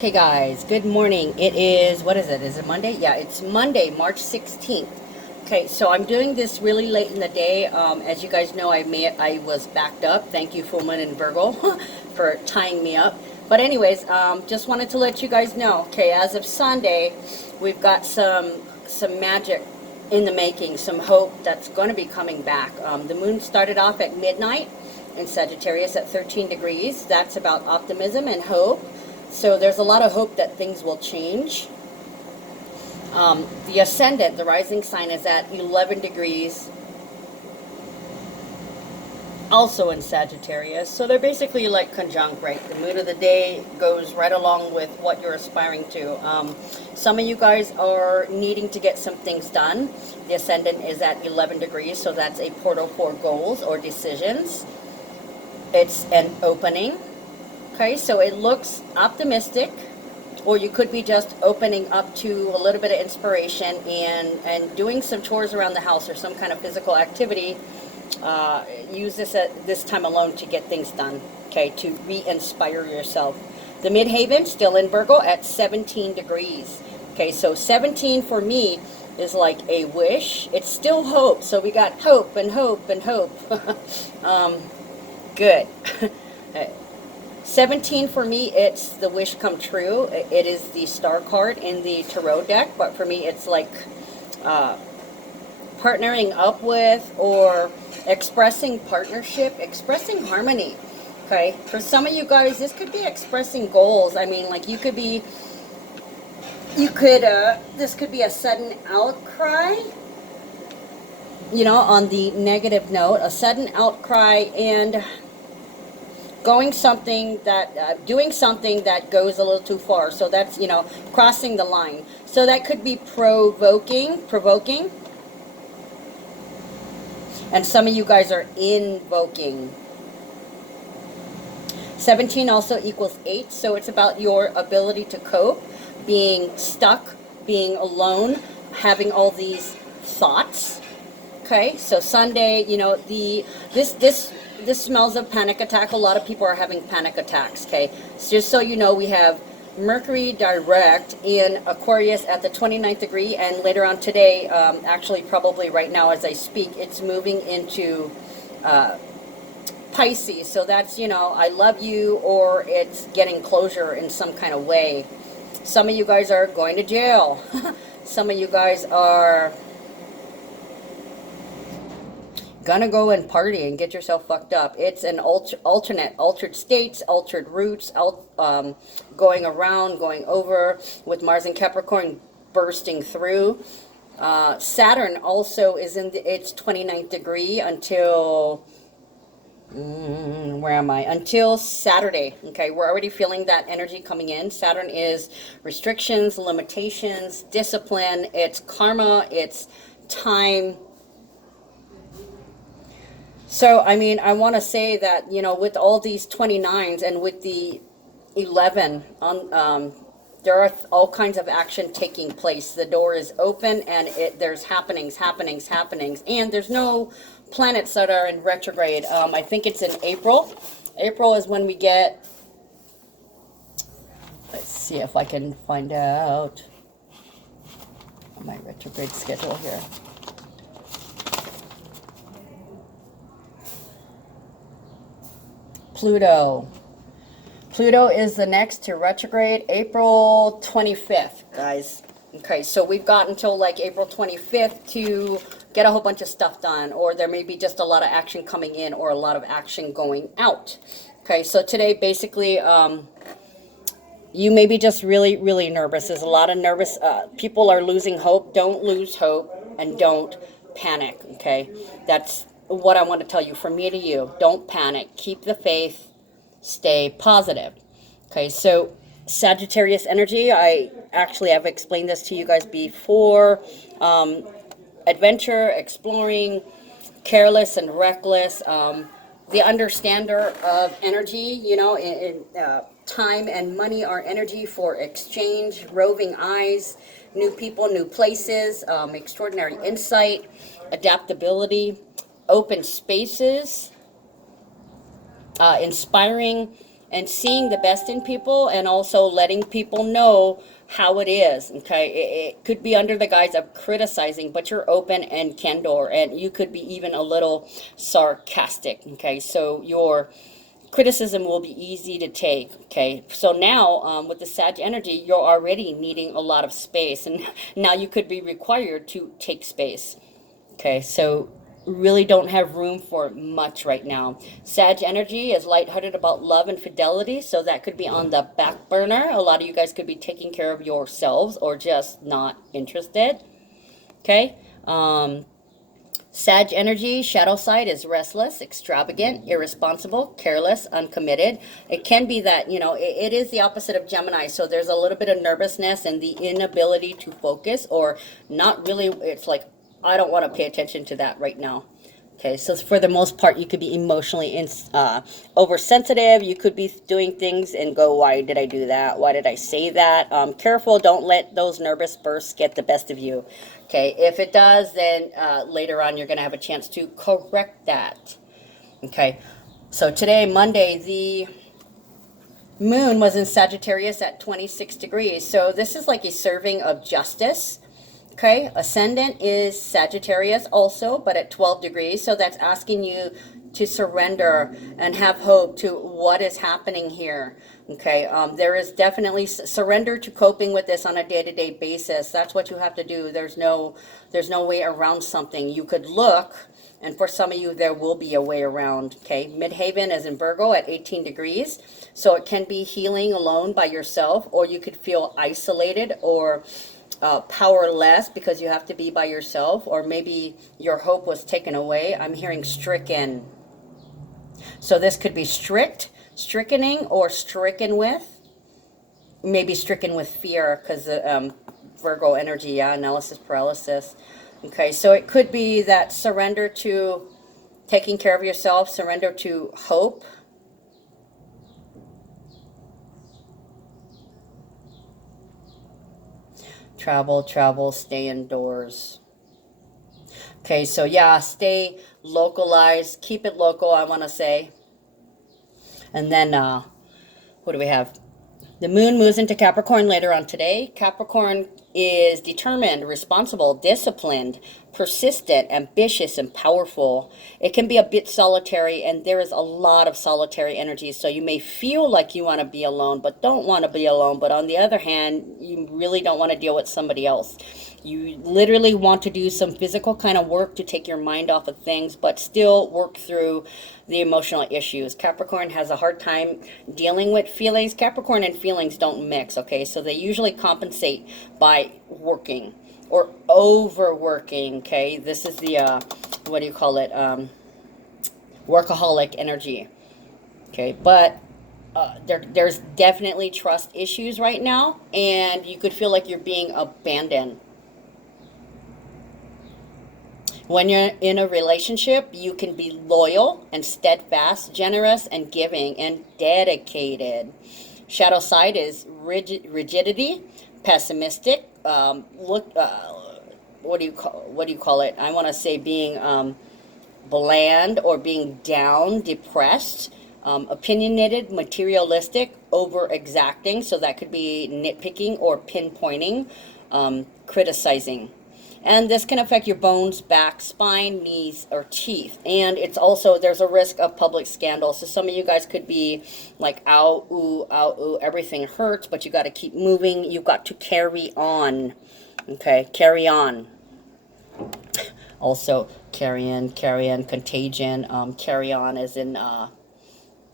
Okay guys, good morning. It is, what is it? Is it Monday? Yeah, it's Monday, March 16th. Okay, so I'm doing this really late in the day. As you guys know, I was backed up. Thank you, Full Moon and Virgo, for tying me up. But anyways, just wanted to let you guys know. Okay, as of Sunday, we've got some magic in the making, some hope that's going to be coming back. The moon started off at midnight in Sagittarius at 13 degrees. That's about optimism and hope. So there's a lot of hope that things will change. The ascendant, the rising sign, is at 11 degrees, also in Sagittarius. So they're basically like conjunct, right? The mood of the day goes right along with what you're aspiring to. Some of you guys are needing to get some things done. The ascendant is at 11 degrees, so that's a portal for goals or decisions. It's an opening. Okay, so it looks optimistic, or you could be just opening up to a little bit of inspiration and doing some chores around the house or some kind of physical activity. Use this at this time alone to get things done, okay, to re-inspire yourself. The midhaven, still in Virgo, at 17 degrees. Okay, so 17 for me is like a wish. It's still hope, so we got hope and hope and hope. Good. 17 for me, it's the wish come true. It is the star card in the tarot deck, but for me it's like partnering up with or expressing partnership, expressing harmony. Okay, for some of you guys, this could be expressing goals. I mean, like this could be a sudden outcry, you know, on the negative note, a sudden outcry and doing something that goes a little too far. So that's, you know, crossing the line. So that could be provoking. And some of you guys are invoking. 17 also equals 8, so it's about your ability to cope, being stuck, being alone, having all these thoughts. Okay, so Sunday, you know, this smells of panic attack. A lot of people are having panic attacks, okay? So just so you know, we have Mercury direct in Aquarius at the 29th degree, and later on today, actually probably right now as I speak, it's moving into Pisces. So that's, you know, I love you, or it's getting closure in some kind of way. Some of you guys are going to jail. Some of you guys are gonna go and party and get yourself fucked up. It's an altered states, altered roots, going around, going over, with Mars and Capricorn bursting through. Saturn also is in its 29th degree until where am I? Until Saturday. Okay, we're already feeling that energy coming in. Saturn is restrictions, limitations, discipline. It's karma. It's time. So, I mean, I want to say that, you know, with all these 29s and with the 11, there are all kinds of action taking place. The door is open and there's happenings, and there's no planets that are in retrograde. I think it's in April. April is when we get, let's see if I can find out my retrograde schedule here. Pluto is the next to retrograde, April 25th, guys. Okay, so we've got until like April 25th to get a whole bunch of stuff done, or there may be just a lot of action coming in or a lot of action going out. Okay, so today basically you may be just really, really nervous. There's a lot of nervous people are losing hope. Don't lose hope and don't panic, okay? That's what I want to tell you from me to you. Don't panic. Keep the faith. Stay positive. Okay, so Sagittarius energy, I actually have explained this to you guys before. Adventure, exploring, careless and reckless. The understander of energy, you know, time and money are energy for exchange, roving eyes, new people, new places, extraordinary insight, adaptability, open spaces, inspiring, and seeing the best in people, and also letting people know how it is. Okay, it could be under the guise of criticizing, but you're open and candor, and you could be even a little sarcastic. Okay, so your criticism will be easy to take. Okay, so now with the Sag energy, you're already needing a lot of space, and now you could be required to take space. Okay, so really don't have room for much right now. Sag energy is lighthearted about love and fidelity, so that could be on the back burner. A lot of you guys could be taking care of yourselves or just not interested. Okay, Sag energy, shadow side, is restless, extravagant, irresponsible, careless, uncommitted. It can be that, you know, it is the opposite of Gemini. So there's a little bit of nervousness and the inability to focus, or not really. It's like, I don't want to pay attention to that right now. Okay, so for the most part, you could be emotionally oversensitive. You could be doing things and go, why did I do that? Why did I say that? Careful, don't let those nervous bursts get the best of you. Okay, if it does, then later on, you're going to have a chance to correct that. Okay, so today, Monday, the moon was in Sagittarius at 26 degrees. So this is like a serving of justice. Okay, ascendant is Sagittarius also, but at 12 degrees. So that's asking you to surrender and have hope to what is happening here. Okay, there is definitely surrender to coping with this on a day-to-day basis. That's what you have to do. There's no way around something. You could look, and for some of you, there will be a way around. Okay, Midhaven is in Virgo at 18 degrees. So it can be healing alone by yourself, or you could feel isolated or powerless because you have to be by yourself, or maybe your hope was taken away. I'm hearing stricken. So this could be strickening, or stricken with, maybe stricken with fear, because Virgo energy, yeah, analysis paralysis. Okay, so it could be that surrender to taking care of yourself, surrender to hope. Travel, stay indoors. Okay, so yeah, stay localized, keep it local, I want to say. And then, what do we have? The moon moves into Capricorn later on today. Capricorn is determined, responsible, disciplined, persistent, ambitious, and powerful. It can be a bit solitary, and there is a lot of solitary energy. So you may feel like you want to be alone, but don't want to be alone. But on the other hand, you really don't want to deal with somebody else. You literally want to do some physical kind of work to take your mind off of things, but still work through the emotional issues. Capricorn has a hard time dealing with feelings. Capricorn and feelings don't mix, okay? So they usually compensate by working or overworking, okay? This is the, what do you call it? Workaholic energy, okay? But there's definitely trust issues right now, and you could feel like you're being abandoned. When you're in a relationship, you can be loyal and steadfast, generous and giving and dedicated. Shadow side is rigidity, pessimistic. What do you call it? I want to say being bland, or being down, depressed, opinionated, materialistic, over exacting. So that could be nitpicking or pinpointing, criticizing. And this can affect your bones, back, spine, knees, or teeth. And it's also, there's a risk of public scandal. So some of you guys could be like, ow, ooh, everything hurts, but you got to keep moving. You've got to carry on. Okay, carry on. Also, carry on, contagion. Carry on as in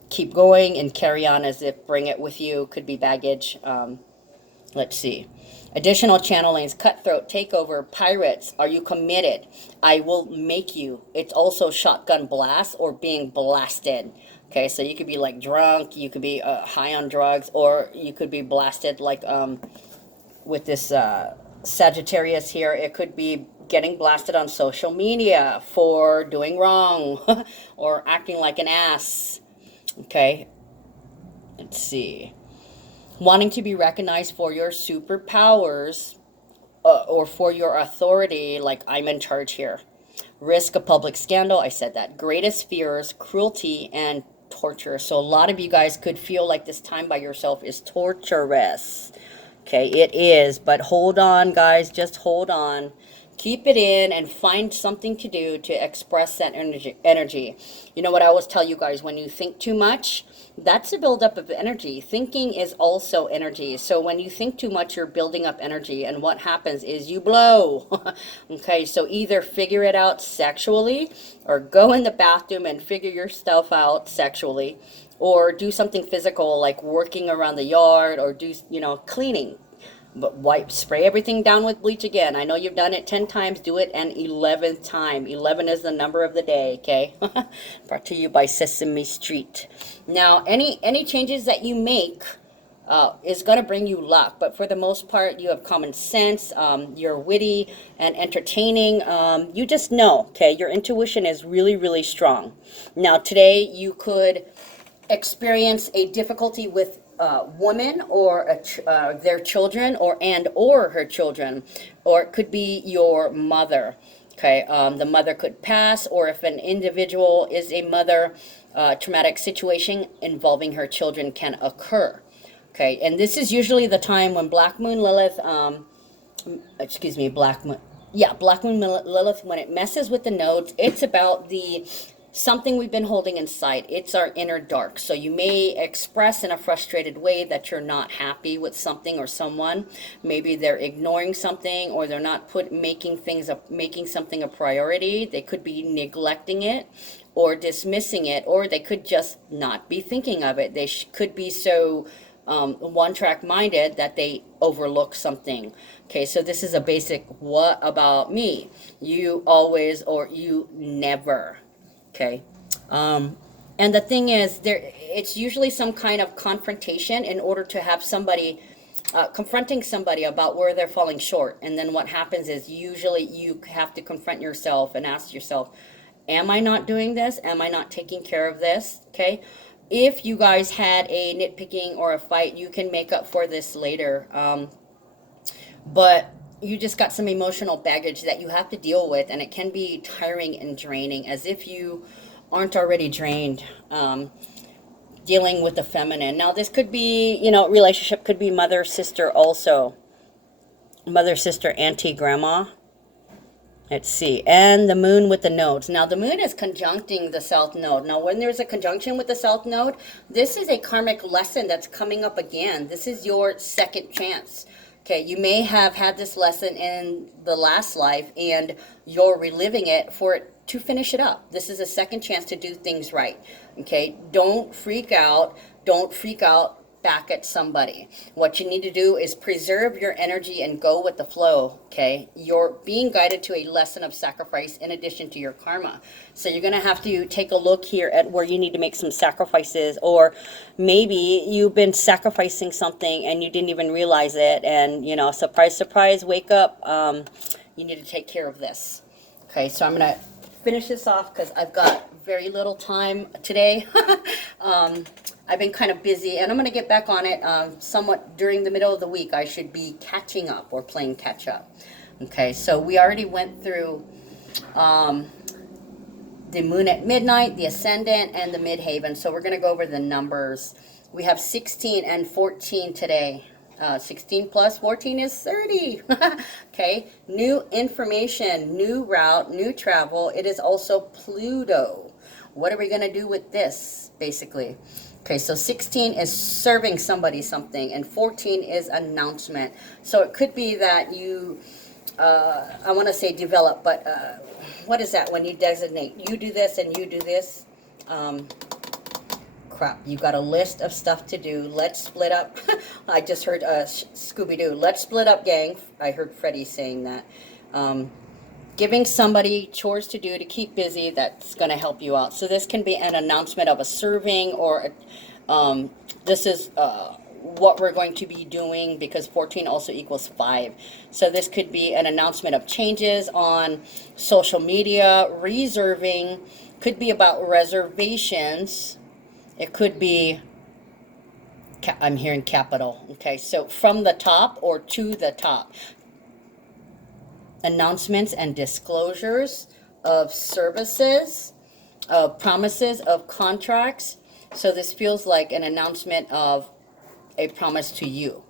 keep going, and carry on as if bring it with you. Could be baggage. Let's see. Additional channelings, cutthroat, takeover, pirates. Are you committed? I will make you. It's also shotgun blast or being blasted. Okay, so you could be like drunk, you could be high on drugs, or you could be blasted like with this Sagittarius here. It could be getting blasted on social media for doing wrong or acting like an ass. Okay, let's see. Wanting to be recognized for your superpowers or for your authority, like I'm in charge here. Risk of public scandal, I said that. Greatest fears, cruelty, and torture. So a lot of you guys could feel like this time by yourself is torturous. Okay, it is, but hold on, guys, just hold on. Keep it in and find something to do to express that energy. You know what I always tell you guys, when you think too much, that's a buildup of energy. Thinking is also energy. So when you think too much, you're building up energy, and what happens is you blow. Okay, so either figure it out sexually, or go in the bathroom and figure your stuff out sexually, or do something physical like working around the yard, or do, you know, cleaning. But spray everything down with bleach again. I know you've done it 10 times, do it an 11th time. 11 is the number of the day, okay? Brought to you by Sesame Street. Now, any changes that you make is going to bring you luck, but for the most part, you have common sense, you're witty and entertaining, you just know, okay? Your intuition is really, really strong. Now, today, you could experience a difficulty with woman or their children, or her children, or it could be your mother. Okay, the mother could pass, or if an individual is a mother, traumatic situation involving her children can occur. Okay, and this is usually the time when Black Moon Lilith, Black Moon Lilith, when it messes with the nodes, it's about something we've been holding inside. It's our inner dark. So you may express in a frustrated way that you're not happy with something or someone. Maybe they're ignoring something, or they're not making something a priority. They could be neglecting it or dismissing it, or they could just not be thinking of it. They could be so one-track minded that they overlook something. Okay, so this is a basic what about me? You always or you never. Okay, and the thing is, it's usually some kind of confrontation in order to have somebody confronting somebody about where they're falling short. And then what happens is usually you have to confront yourself and ask yourself, am I not doing this? Am I not taking care of this? Okay, if you guys had a nitpicking or a fight, you can make up for this later. But you just got some emotional baggage that you have to deal with, and it can be tiring and draining, as if you aren't already drained, dealing with the feminine. Now, this could be, you know, relationship could be mother, sister also. Mother, sister, auntie, grandma. Let's see. And the moon with the nodes. Now, the moon is conjuncting the south node. Now, when there's a conjunction with the south node, this is a karmic lesson that's coming up again. This is your second chance. Okay, you may have had this lesson in the last life, and you're reliving it for it to finish it up. This is a second chance to do things right. Okay, don't freak out. Don't freak out back at somebody. What you need to do is preserve your energy and go with the flow. Okay, you're being guided to a lesson of sacrifice in addition to your karma. So you're going to have to take a look here at where you need to make some sacrifices, or maybe you've been sacrificing something and you didn't even realize it, and you know, surprise, surprise, wake up, you need to take care of this. Okay, so I'm going to finish this off because I've got very little time today. I've been kind of busy, and I'm going to get back on it somewhat during the middle of the week. I should be catching up or playing catch up. Okay, so we already went through the moon at midnight, the ascendant, and the midhaven. So we're going to go over the numbers. We have 16 and 14 today. 16 plus 14 is 30. Okay, new information, new route, new travel. It is also Pluto. What are we going to do with this, basically? Okay, so 16 is serving somebody something, and 14 is announcement. So it could be that you, I want to say develop, but what is that when you designate? You do this and you do this. Crap, you got a list of stuff to do. Let's split up. I just heard Scooby-Doo. Let's split up, gang. I heard Freddie saying that. Giving somebody chores to do to keep busy, that's going to help you out. So this can be an announcement of a serving, or this is what we're going to be doing, because 14 also equals 5. So this could be an announcement of changes on social media, reserving, could be about reservations. It could be, I'm hearing capital. Okay, so from the top or to the top. Announcements and disclosures of services, of promises, of contracts. So this feels like an announcement of a promise to you.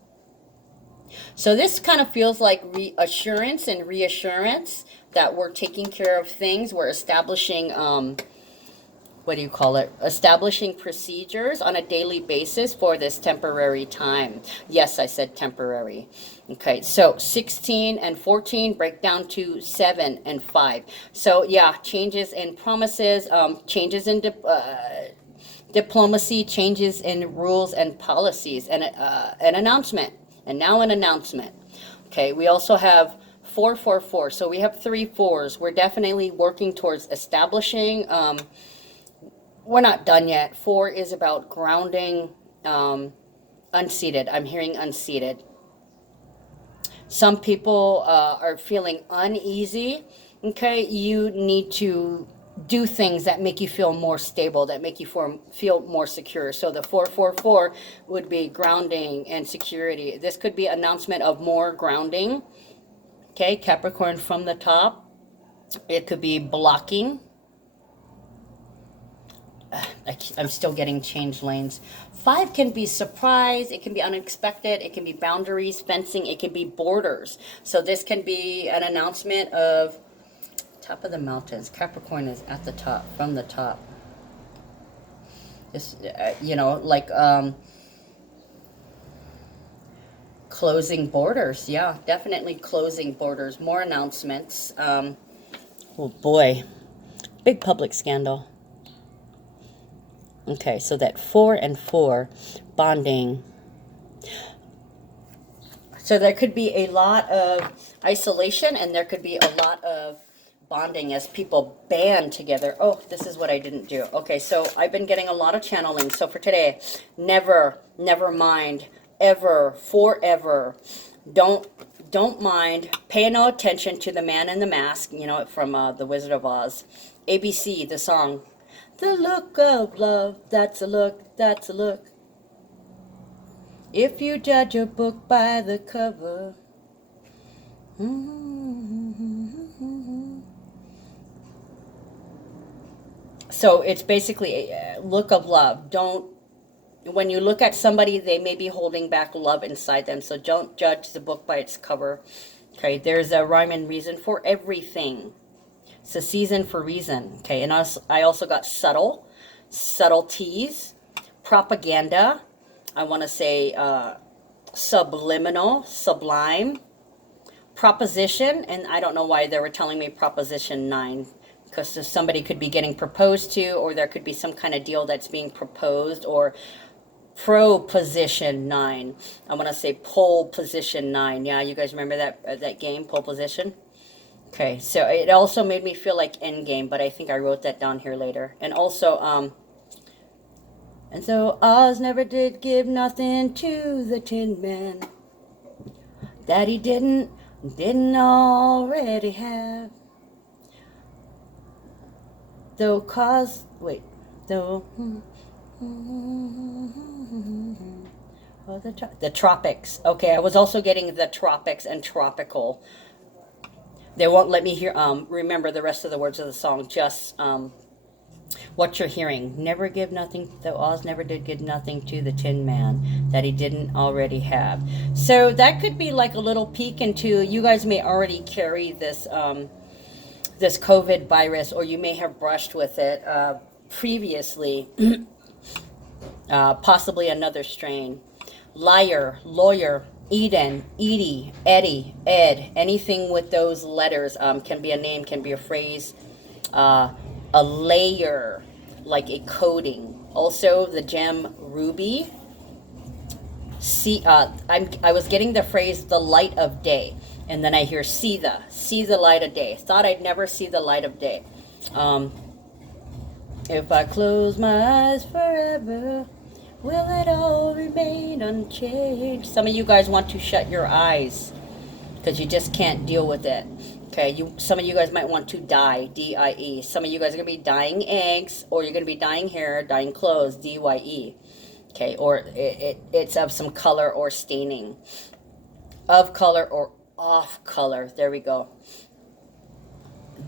So this kind of feels like reassurance and reassurance that we're taking care of things. We're establishing, what do you call it? Establishing procedures on a daily basis for this temporary time. Yes, I said temporary. Okay, so 16 and 14 break down to 7 and 5. So yeah, changes in promises, changes in diplomacy, changes in rules and policies, and an announcement. And now an announcement. Okay, we also have 444. So we have 3 4s. We're definitely working towards establishing. We're not done yet. 4 is about grounding, unseated. I'm hearing unseated. Some people are feeling uneasy. Okay, you need to do things that make you feel more stable, that make you feel more secure. So the 444 would be grounding and security. This could be announcement of more grounding. Okay, Capricorn from the top. It could be blocking. I'm still getting change lanes. 5 can be surprise. It can be unexpected. It can be boundaries, fencing. It can be borders. So this can be an announcement of top of the mountains. Capricorn is at the top, from the top. This, you know, like closing borders. Yeah, definitely closing borders. More announcements. Oh boy, big public scandal. Okay, so that 4 and 4, bonding. So there could be a lot of isolation, and there could be a lot of bonding as people band together. Oh, this is what I didn't do. Okay, so I've been getting a lot of channeling. So for today, never, never mind, ever, forever. Don't mind. Pay no attention to the man in the mask. You know, from The Wizard of Oz. ABC, the song. The look of love, that's a look, that's a look. If you judge a book by the cover. So it's basically a look of love. When you look at somebody, they may be holding back love inside them. So don't judge the book by its cover. Okay, there's a rhyme and reason for everything. It's a season for reason. Okay, and I also got subtleties, propaganda. I want to say subliminal, sublime, proposition, and I don't know why they were telling me proposition 9, because somebody could be getting proposed to, or there could be some kind of deal that's being proposed, or proposition 9. I want to say pole position 9. Yeah, you guys remember that game, pole position? Okay, so it also made me feel like Endgame, but I think I wrote that down here later. And also, and so Oz never did give nothing to the Tin Man that he didn't already have. The tropics. Okay, I was also getting the tropics and tropical. They won't let me remember the rest of the words of the song, just what you're hearing. Never give nothing, though Oz never did give nothing to the Tin Man that he didn't already have. So that could be like a little peek into, you guys may already carry this this COVID virus, or you may have brushed with it previously, possibly another strain. Liar, lawyer, Eden, Edie, Eddie, Ed, anything with those letters, can be a name, can be a phrase, a layer, like a coating. Also the gem ruby. I was getting the phrase the light of day, and then I hear see the light of day. Thought I'd never see the light of day. If I close my eyes forever, will it all remain unchanged? Some of you guys want to shut your eyes because you just can't deal with it. Okay, some of you guys might want to dye, D-I-E. Some of you guys are going to be dyeing eggs, or you're going to be dyeing hair, dyeing clothes, D-Y-E. Okay, or it's of some color or staining. Of color or off color. There we go.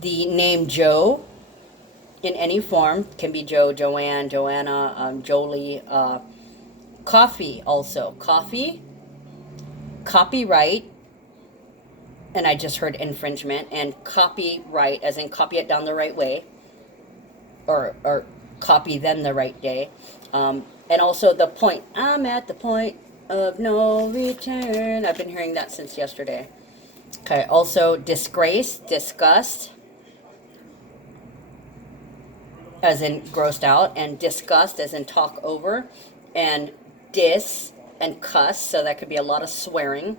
The name Joe. in any form. Can be Joe, Joanne, Joanna, Jolie. Coffee also. Coffee, copyright, and I just heard infringement, and copyright as in copy it down the right way, or copy them the right day. And also the point, I'm at the point of no return. I've been hearing that since yesterday. Okay, also disgrace, disgust, as in grossed out, and disgust as in talk over, and dis and cuss, so that could be a lot of swearing.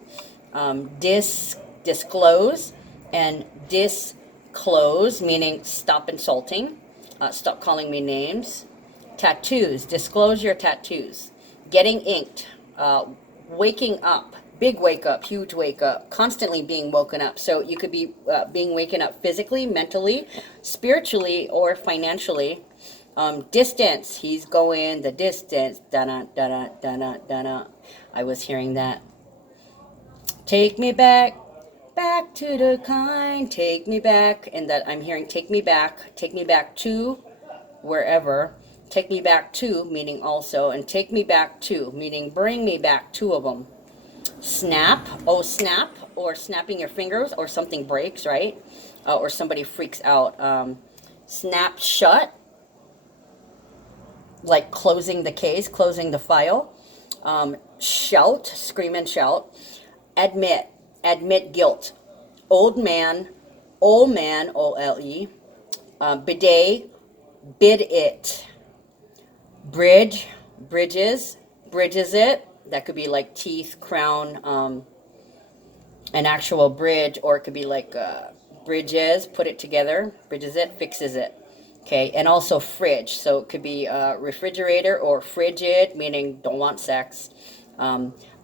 Disclose and disclose, meaning stop insulting, stop calling me names. Tattoos, disclose your tattoos. Getting inked, waking up, big wake up, huge wake up, constantly being woken up. So you could be being waken up physically, mentally, spiritually, or financially. Distance, he's going the distance. Da-na, da-na, da-na, da-na. I was hearing that. Take me back, back to the kind. Take me back, and that I'm hearing take me back to wherever. Take me back to, meaning also, and take me back to, meaning bring me back, two of them. Snap, oh snap, or snapping your fingers, or something breaks, right? Or somebody freaks out. Snap shut, like closing the case, closing the file. Shout, scream and shout. Admit, admit guilt. Old man, O-L-E. Bidet, bid it. Bridge, bridges, bridges it. That could be like teeth, crown, an actual bridge, or it could be like bridges, put it together, bridges it, fixes it. Okay, and also fridge, so it could be refrigerator or frigid, meaning don't want sex.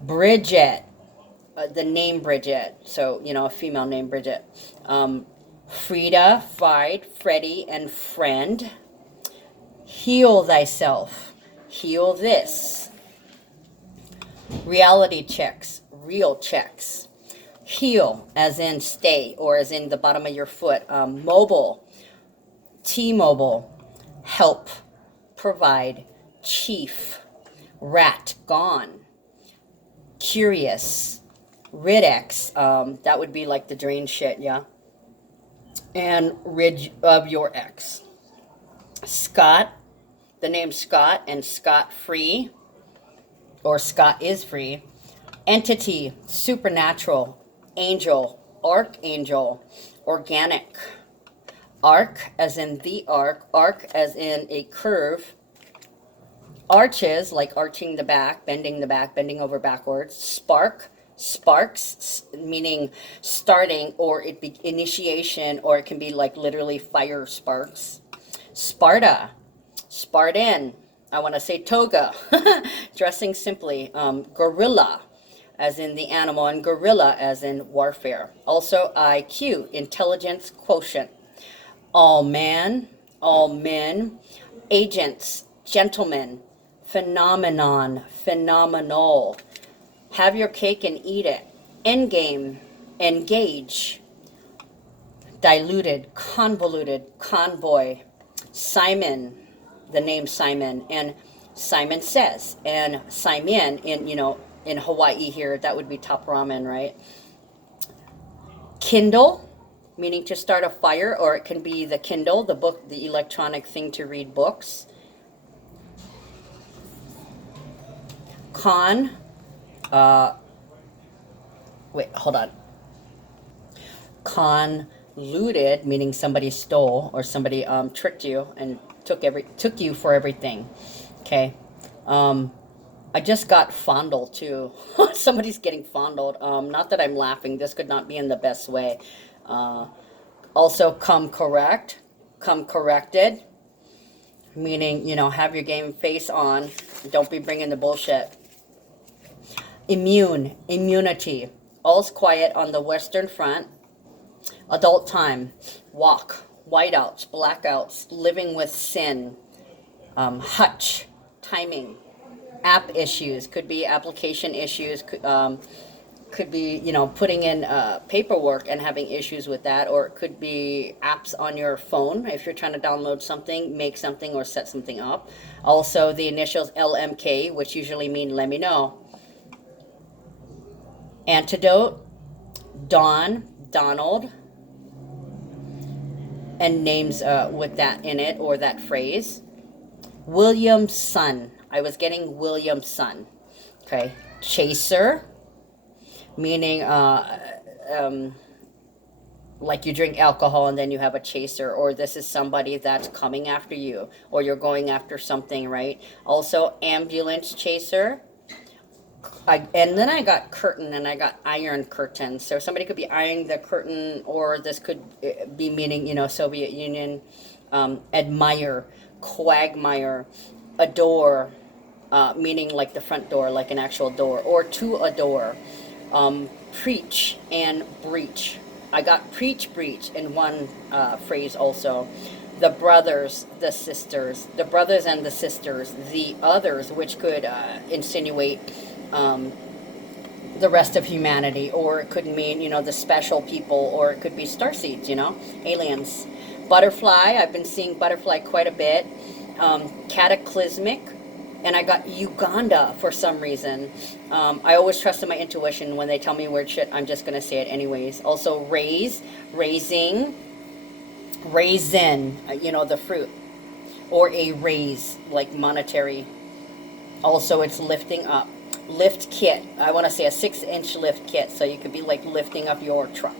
Bridget, the name Bridget, so a female named Bridget. Frida, Fried, Freddie, and friend. Heal thyself, heal this. Reality checks, real checks. Heal, as in stay, or as in the bottom of your foot. Mobile, T-Mobile. Help, provide. Chief, rat, gone. Curious, Rid-X, that would be like the drain shit, yeah. And rid of your ex. Scott, the name Scott, and Scott free, or Scott is free. Entity, supernatural. Angel, archangel. Organic. Arc, as in the arc. Arc, as in a curve. Arches, like arching the back, bending over backwards. Spark, sparks, meaning starting, or it be initiation, or it can be like literally fire sparks. Sparta, Spartan, I want to say toga, dressing simply. Gorilla, as in the animal, and gorilla, as in warfare. Also IQ, intelligence quotient. All man, all men. Agents, gentlemen. Phenomenon, phenomenal. Have your cake and eat it. Endgame, engage. Diluted, convoluted, convoy. Simon, the name Simon, and Simon says, and Simon in Hawaii here, that would be top ramen, right? Kindle, meaning to start a fire, or it can be the Kindle, the book, the electronic thing to read books. Con, wait, hold on. Convoluted, meaning somebody stole, or somebody tricked you and took you for everything. Okay. I just got fondled too. Somebody's getting fondled. Not that I'm laughing. This could not be in the best way. Also, come correct, come corrected, meaning have your game face on. Don't be bringing the bullshit. Immune, immunity. All's quiet on the Western Front. Adult time, walk, whiteouts, blackouts, living with sin. Hutch, timing. App issues, could be application issues, could be, you know, putting in paperwork and having issues with that, or it could be apps on your phone if you're trying to download something, make something, or set something up. Also, the initials LMK, which usually mean let me know. Antidote, Dawn, Donald, and names with that in it or that phrase. Williamson. I was getting Williamson. Okay. Chaser, meaning like you drink alcohol and then you have a chaser, or this is somebody that's coming after you, or you're going after something, right? Also, ambulance chaser. And then I got curtain, and I got iron curtain. So somebody could be ironing the curtain, or this could be meaning, you know, Soviet Union. Admire, quagmire, adore, meaning like the front door, like an actual door, or to adore. Preach and breach. I got preach, breach in one phrase also. The brothers, the sisters, the brothers and the sisters, the others, which could insinuate the rest of humanity, or it could mean, you know, the special people, or it could be starseeds, you know, aliens. Butterfly, I've been seeing butterfly quite a bit. Cataclysmic, and I got Uganda for some reason. I always trust in my intuition. When they tell me weird shit, I'm just going to say it anyways. Also, raise, raising, raisin, you know, the fruit, or a raise, like monetary. Also, it's lifting up. Lift kit, I want to say a 6-inch lift kit, so you could be like lifting up your truck.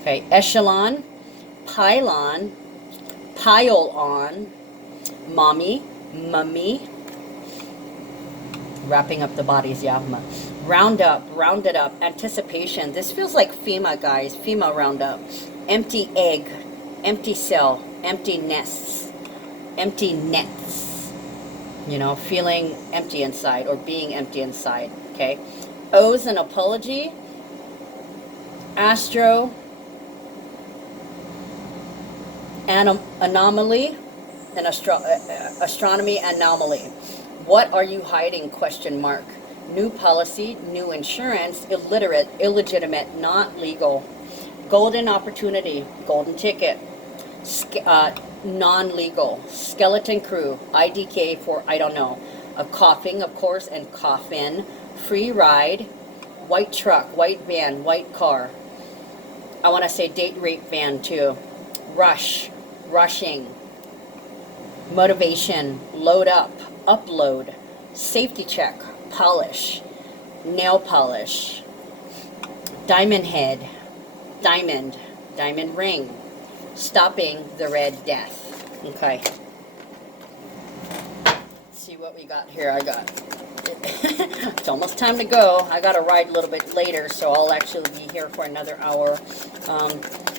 Okay, echelon, pylon, pile on, mommy, mummy, wrapping up the bodies, yeah. Round up, rounded up, anticipation. This feels like FEMA, guys, FEMA roundup. Empty egg, empty cell, empty nests, empty nets. You know, feeling empty inside, or being empty inside, okay? O's an apology. Astro, anomaly, and astronomy anomaly. What are you hiding, question mark. New policy, new insurance, illiterate, illegitimate, not legal. Golden opportunity, golden ticket. Non-legal. Skeleton crew, IDK for I don't know. A coughing, of course, and coffin. Free ride. White truck, white van, white car. I want to say date rape van too. Rush, rushing. Motivation, load up, upload. Safety check, polish. Nail polish. Diamond head, diamond, diamond ring. Stopping the Red Death. Okay. Let's see what we got here. I got it's almost time to go. I got to ride a little bit later, so I'll actually be here for another hour.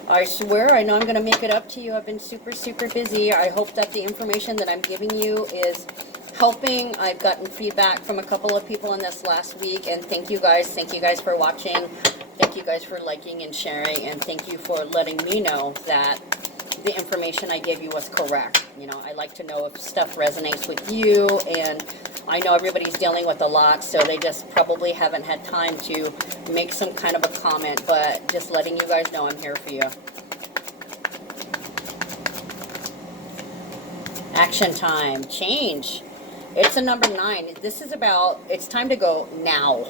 I swear, I know I'm going to make it up to you. I've been super, super busy. I hope that the information that I'm giving you is helping. I've gotten feedback from a couple of people in this last week, and thank you guys. Thank you guys for watching. Thank you guys for liking and sharing, and thank you for letting me know that the information I gave you was correct. You know, I like to know if stuff resonates with you, and I know everybody's dealing with a lot, so they just probably haven't had time to make some kind of a comment, but just letting you guys know I'm here for you. Action time. Change. It's a number 9. This is about, it's time to go now.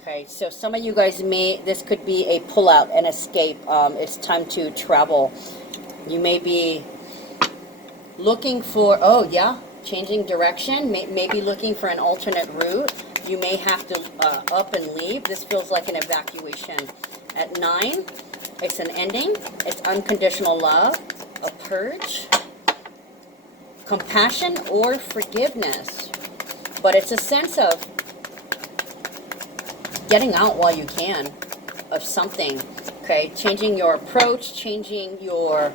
Okay, so some of you guys this could be a pull-out, an escape. It's time to travel. You may be looking for, changing direction, maybe looking for an alternate route. You may have to up and leave. This feels like an evacuation. At 9, it's an ending. It's unconditional love, a purge, compassion, or forgiveness. But it's a sense of getting out while you can of something, okay? Changing your approach, changing your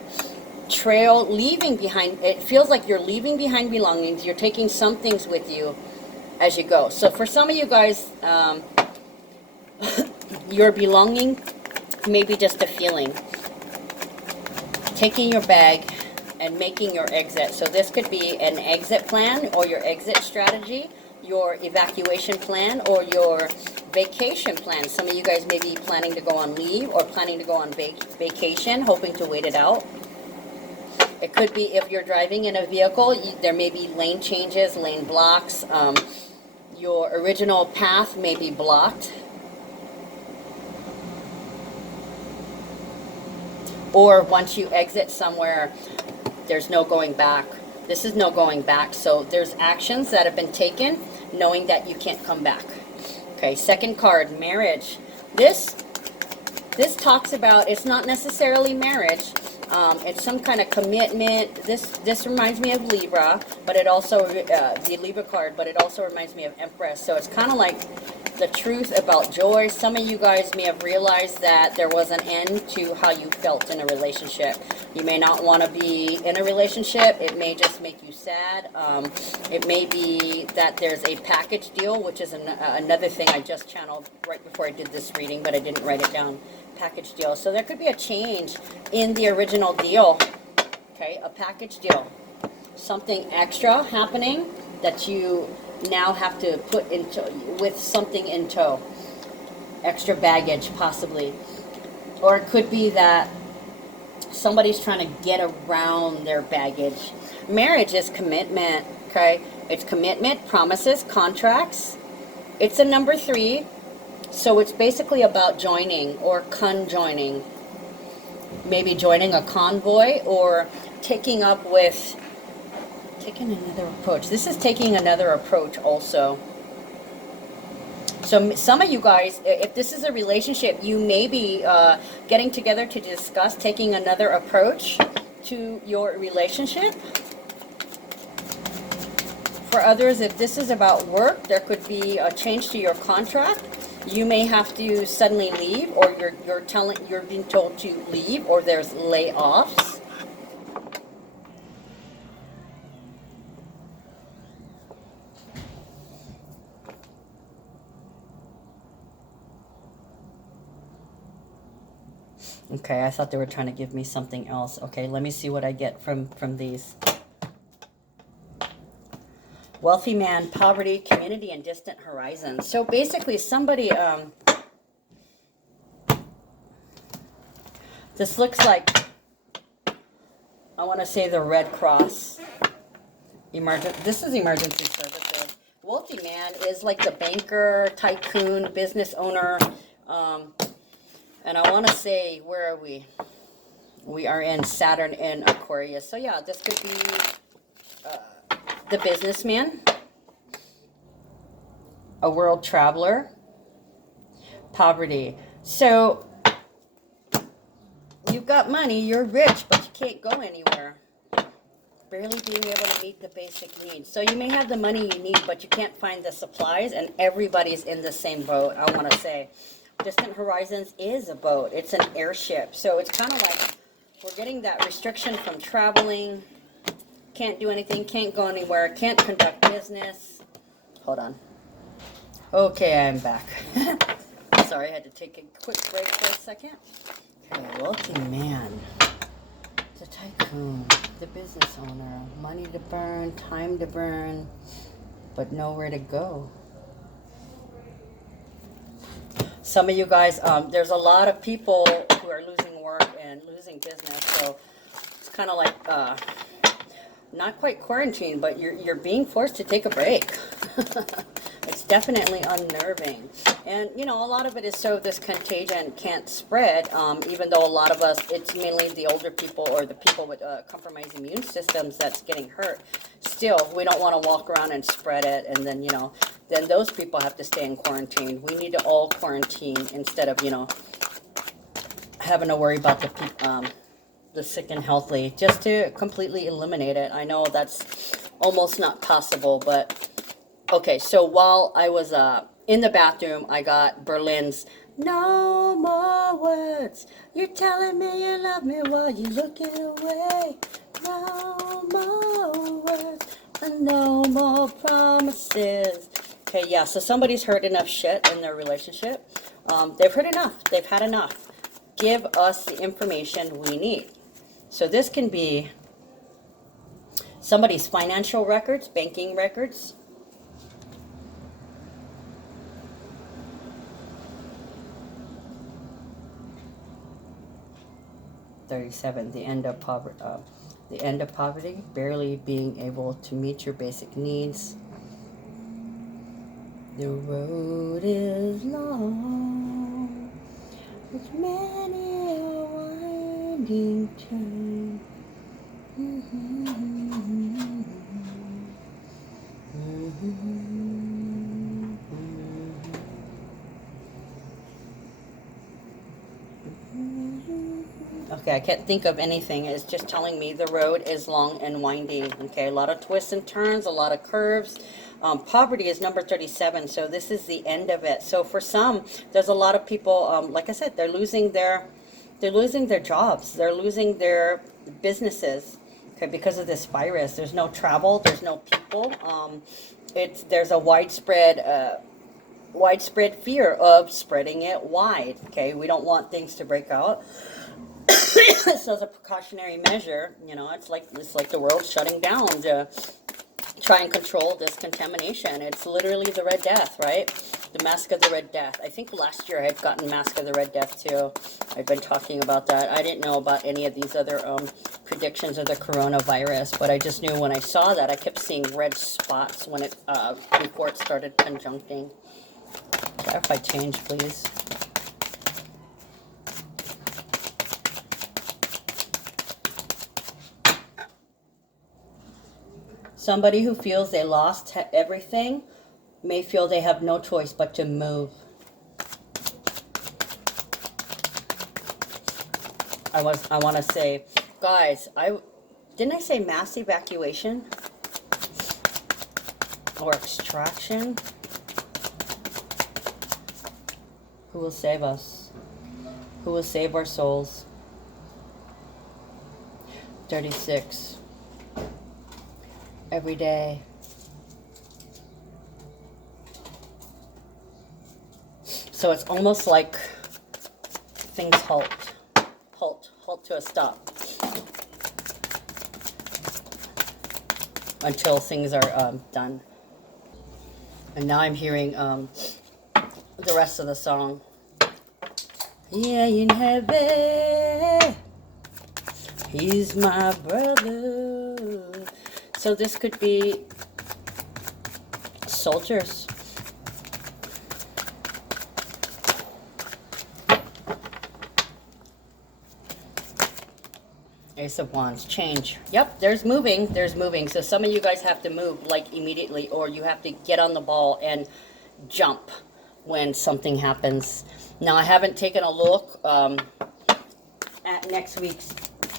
trail, leaving behind, it feels like you're leaving behind belongings. You're taking some things with you as you go. So for some of you guys, your belonging may be just a feeling. Taking your bag and making your exit. So this could be an exit plan, or your exit strategy, your evacuation plan, or your Vacation plans. Some of you guys may be planning to go on leave or planning to go on vacation, hoping to wait it out. It could be if you're driving in a vehicle, there may be lane changes, lane blocks. Your original path may be blocked. Or once you exit somewhere, there's no going back. This is no going back. So there's actions that have been taken knowing that you can't come back. Okay, second card, marriage. This talks about, it's not necessarily marriage. It's some kind of commitment. This reminds me of Libra, but it also, the Libra card, but it also reminds me of Empress. So it's kind of like the truth about joy. Some of you guys may have realized that there was an end to how you felt in a relationship. You may not want to be in a relationship. It may just make you sad. It may be that there's a package deal, which is another thing I just channeled right before I did this reading, but I didn't write it down. Package deal. So there could be a change in the original deal. Okay, a package deal. Something extra happening that you now have to put into with something in tow. Extra baggage possibly. Or it could be that somebody's trying to get around their baggage. Marriage is commitment, okay? It's commitment, promises, contracts. It's a number 3. So it's basically about joining or conjoining. Maybe joining a convoy or taking another approach. This is taking another approach also. So some of you guys, if this is a relationship, you may be getting together to discuss taking another approach to your relationship. For others, if this is about work, there could be a change to your contract. You may have to suddenly leave, or you're being told to leave, or there's layoffs. Okay, I thought they were trying to give me something else. Okay, let me see what I get from these. Wealthy man, poverty, community, and distant horizons. So basically somebody, this looks like, I want to say the Red Cross. This is emergency services. Wealthy man is like the banker, tycoon, business owner. And I want to say, where are we? We are in Saturn in Aquarius. So yeah, this could be the businessman, a world traveler, poverty. So you've got money, you're rich, but you can't go anywhere. Barely being able to meet the basic needs. So you may have the money you need, but you can't find the supplies, and everybody's in the same boat, I want to say. Distant Horizons is a boat. It's an airship. So it's kind of like we're getting that restriction from traveling. Can't do anything, can't go anywhere, can't conduct business. Hold on. Okay, I'm back. Sorry, I had to take a quick break for a second. Okay, wealthy man. The tycoon, the business owner, money to burn, time to burn, but nowhere to go. Some of you guys, there's a lot of people who are losing work and losing business, so it's kind of like, not quite quarantine, but you're being forced to take a break. It's definitely unnerving. And, you know, a lot of it is so this contagion can't spread, even though a lot of us, it's mainly the older people or the people with compromised immune systems that's getting hurt. Still, we don't want to walk around and spread it, and then, you know, then those people have to stay in quarantine. We need to all quarantine instead of, you know, having to worry about the sick and healthy, just to completely eliminate it. I know that's almost not possible, but okay. So while I was in the bathroom, I got Berlin's "No More Words." You're telling me you love me while you're looking away. No more words and no more promises. Okay, yeah. So somebody's heard enough shit in their relationship. They've heard enough. They've had enough. Give us the information we need. So this can be somebody's financial records, banking records. 37, the end of poverty. The end of poverty, barely being able to meet your basic needs. The road is long, with many a winding turn. Okay, I can't think of anything. It's just telling me the road is long and winding. Okay, a lot of twists and turns, a lot of curves. Poverty is number 37, so this is the end of it. So for some, there's a lot of people, like I said, they're losing their jobs, they're losing their businesses. Okay, because of this virus, there's no travel, there's no people. There's a widespread fear of spreading it wide. Okay, we don't want things to break out. So as a precautionary measure, you know, it's like the world shutting down to try and control this contamination. It's literally the Red Death, right? The Mask of the Red Death. I think last year I had gotten Mask of the Red Death too. I've been talking about that. I didn't know about any of these other predictions of the coronavirus, but I just knew when I saw that, I kept seeing red spots when it before it started conjuncting. Clarify change, please. Somebody who feels they lost everything may feel they have no choice but to move. I want to say, guys, didn't I say mass evacuation or extraction? Who will save us? Who will save our souls? 36. Every day. So it's almost like things halt to a stop until things are done. And now I'm hearing the rest of the song. Yeah, in heaven, he's my brother. So this could be soldiers. Ace of Wands, change. Yep, there's moving. So some of you guys have to move like immediately, or you have to get on the ball and jump when something happens. Now I haven't taken a look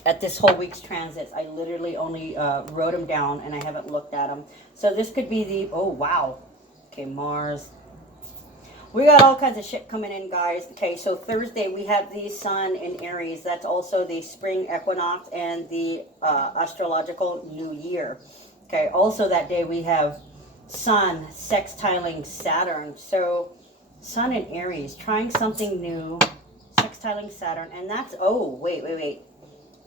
at this whole week's transits. I literally only wrote them down and I haven't looked at them. So this could be the, oh wow. Okay, Mars. We got all kinds of shit coming in, guys. Okay, so Thursday we have the Sun in Aries. That's also the spring equinox and the astrological new year. Okay, also that day we have Sun sextiling Saturn. So Sun in Aries, trying something new, sextiling Saturn. And that's, oh, wait.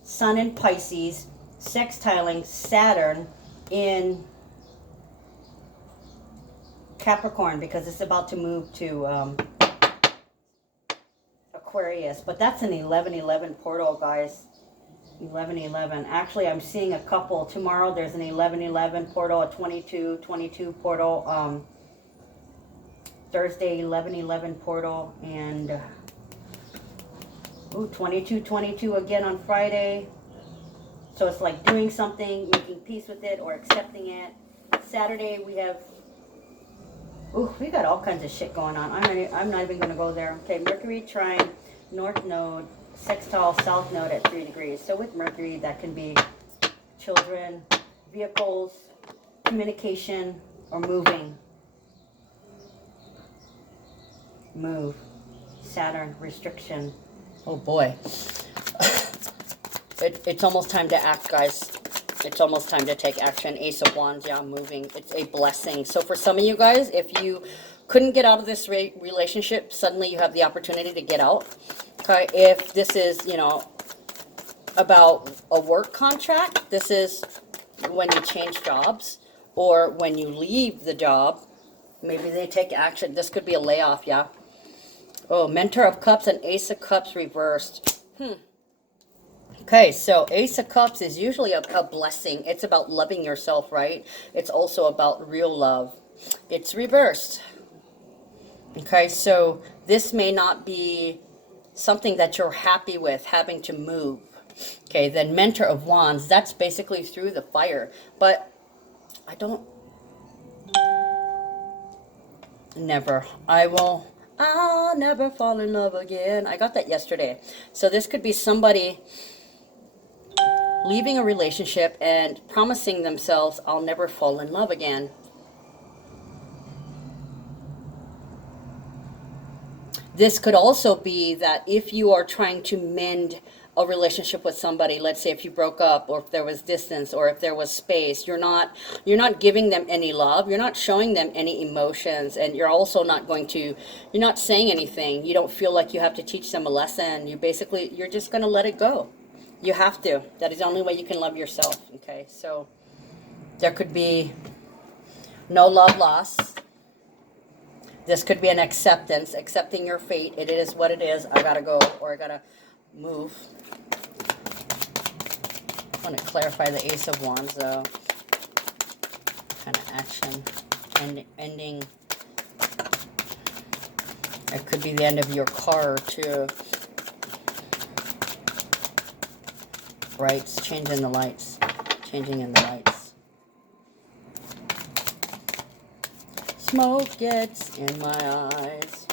Sun in Pisces, sextiling Saturn in Capricorn, because it's about to move to Aquarius. But that's an 11-11 portal, guys. 11-11. Actually, I'm seeing a couple. Tomorrow there's an 11-11 portal, a 22-22 portal. Thursday, 11-11 portal, and 22-22 again on Friday. So it's like doing something, making peace with it, or accepting it. Saturday we have, we got all kinds of shit going on. I'm not even going to go there. Okay, Mercury trine North Node, sextile South Node at 3 degrees. So with Mercury, that can be children, vehicles, communication, or moving. Move. Saturn, restriction. Oh boy. It's almost time to act, guys. It's almost time to take action. Ace of Wands, yeah, moving. It's a blessing. So for some of you guys, if you couldn't get out of this relationship, suddenly you have the opportunity to get out. Okay, if this is, about a work contract, this is when you change jobs, or when you leave the job, maybe they take action. This could be a layoff, yeah. Oh, Mentor of Cups and Ace of Cups reversed. Okay, so Ace of Cups is usually a blessing. It's about loving yourself, right? It's also about real love. It's reversed. Okay, so this may not be something that you're happy with, having to move. Okay, then Mentor of Wands, that's basically through the fire. But I'll never fall in love again. I got that yesterday. So this could be somebody leaving a relationship and promising themselves, I'll never fall in love again. This could also be that if you are trying to mend a relationship with somebody, let's say if you broke up, or if there was distance, or if there was space, you're not giving them any love, you're not showing them any emotions, and you're also not you're not saying anything. You don't feel like you have to teach them a lesson. You're just going to let it go. You have to. That is the only way you can love yourself. Okay, so there could be no love lost. This could be an acceptance, accepting your fate. It is what it is. I gotta go, or I gotta move. I want to clarify the Ace of Wands, though. Kind of action, ending. It could be the end of your car, too. Brights, changing the lights, changing in the lights. Smoke gets in my eyes.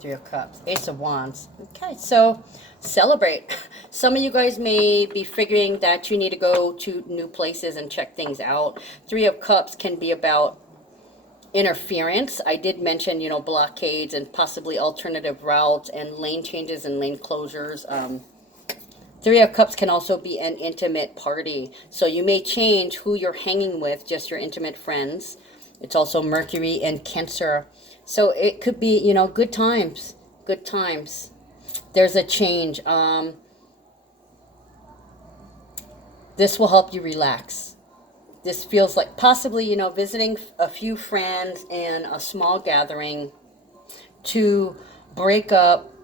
Three of Cups, Ace of Wands. Okay, so celebrate. Some of you guys may be figuring that you need to go to new places and check things out. Three of Cups can be about interference. I did mention, blockades and possibly alternative routes and lane changes and lane closures. Three of Cups can also be an intimate party. So you may change who you're hanging with, just your intimate friends. It's also Mercury and Cancer. So it could be, good times. Good times. There's a change. This will help you relax. This feels like possibly, visiting a few friends in a small gathering to break up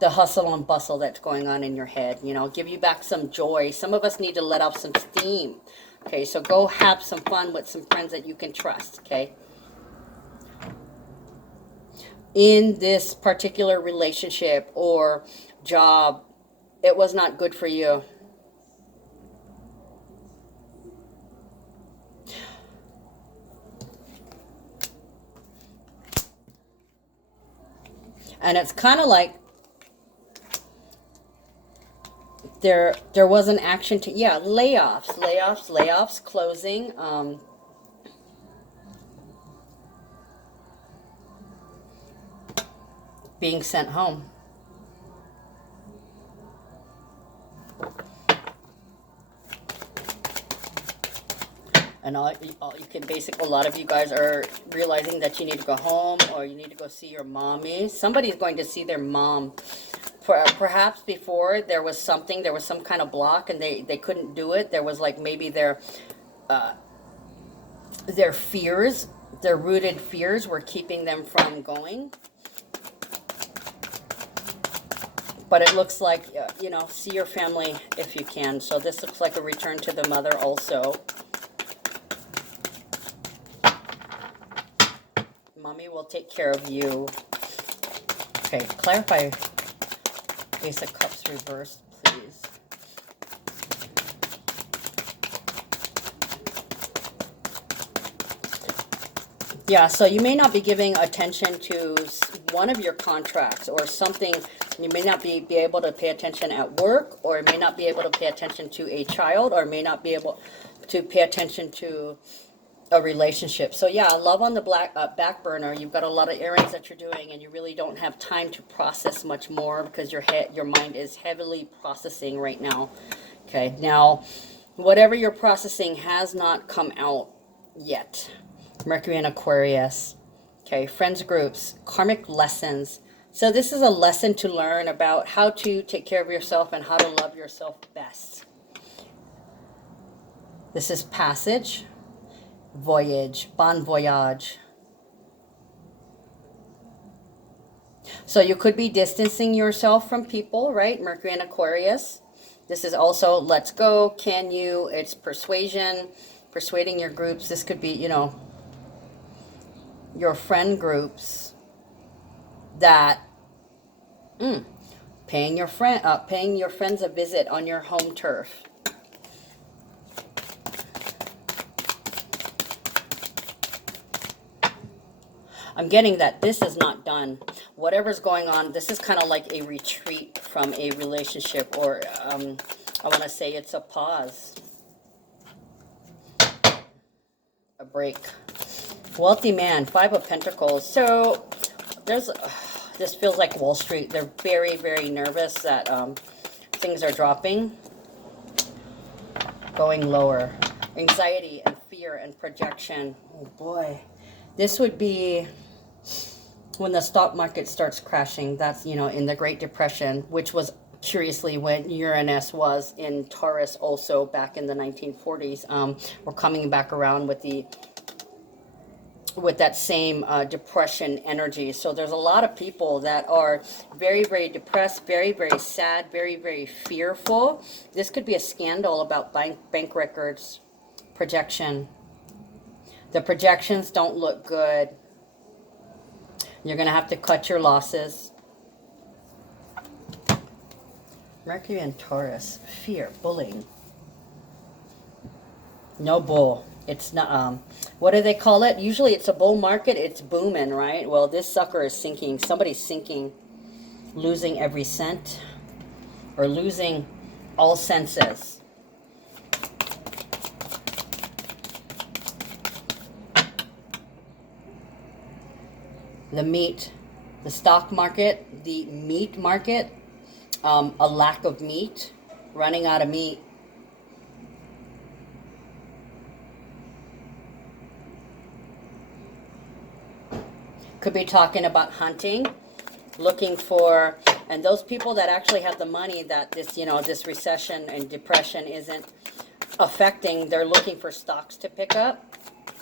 the hustle and bustle that's going on in your head, give you back some joy. Some of us need to let off some steam. Okay, so go have some fun with some friends that you can trust, okay? In this particular relationship or job, it was not good for you. And it's kind of like there was an action to, layoffs, closing, being sent home. And a lot of you guys are realizing that you need to go home, or you need to go see your mommy. Somebody's going to see their mom. Perhaps before there was some kind of block and they couldn't do it. There was like maybe their fears, their rooted fears were keeping them from going. But it looks like, see your family if you can. So this looks like a return to the mother also. Mommy will take care of you. Okay, clarify Ace of Cups reversed, please. Yeah, so you may not be giving attention to one of your contracts or something. You may not be able to pay attention at work, or may not be able to pay attention to a child, or may not be able to pay attention to a relationship. So yeah, love on the back burner. You've got a lot of errands that you're doing, and you really don't have time to process much more because your mind is heavily processing right now. Okay, now whatever you're processing has not come out yet. Mercury and Aquarius. Okay, friends groups, karmic lessons. So this is a lesson to learn about how to take care of yourself and how to love yourself best. This is passage, voyage, bon voyage. So you could be distancing yourself from people, right? Mercury and Aquarius. This is also let's go, can you, it's persuasion, persuading your groups. This could be, you know, your friend groups that paying your friends a visit on your home turf. I'm getting that this is not done. Whatever's going on, this is kind of like a retreat from a relationship, or I want to say it's a pause, a break. Wealthy man, 5 of Pentacles. So there's, this feels like Wall Street. They're very, very nervous that things are dropping, going lower. Anxiety and fear and projection. Oh boy. This would be when the stock market starts crashing. That's, you know, in the Great Depression, which was curiously when Uranus was in Taurus also back in the 1940s. We're coming back around with that same depression energy. So there's a lot of people that are very, very depressed, very, very sad, very, very fearful. This could be a scandal about bank records, projection. The projections don't look good. You're going to have to cut your losses. Mercury and Taurus, fear, bullying. No bull. It's not, what do they call it? Usually it's a bull market, it's booming, right? Well, this sucker is sinking. Somebody's sinking, losing every cent, or losing all senses. The stock market, the meat market, a lack of meat, running out of meat. Could be talking about hunting, looking for, and those people that actually have the money that this, you know, this recession and depression isn't affecting, they're looking for stocks to pick up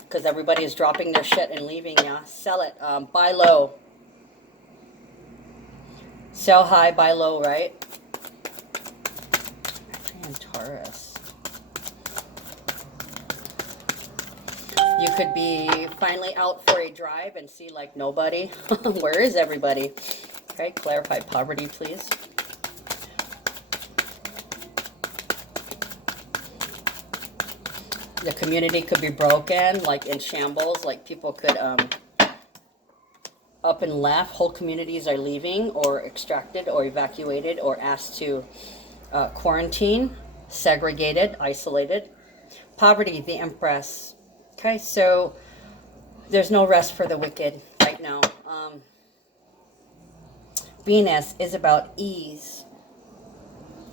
because everybody is dropping their shit and leaving. Yeah, sell it, buy low, sell high, buy low, right? And Taurus. You could be finally out for a drive and see like nobody. Where is everybody? Okay, clarify poverty, please. The community could be broken, like in shambles, like people could up and left. Whole communities are leaving or extracted or evacuated or asked to quarantine, segregated, isolated. Poverty, the Empress. Okay, so there's no rest for the wicked right now. Venus is about ease.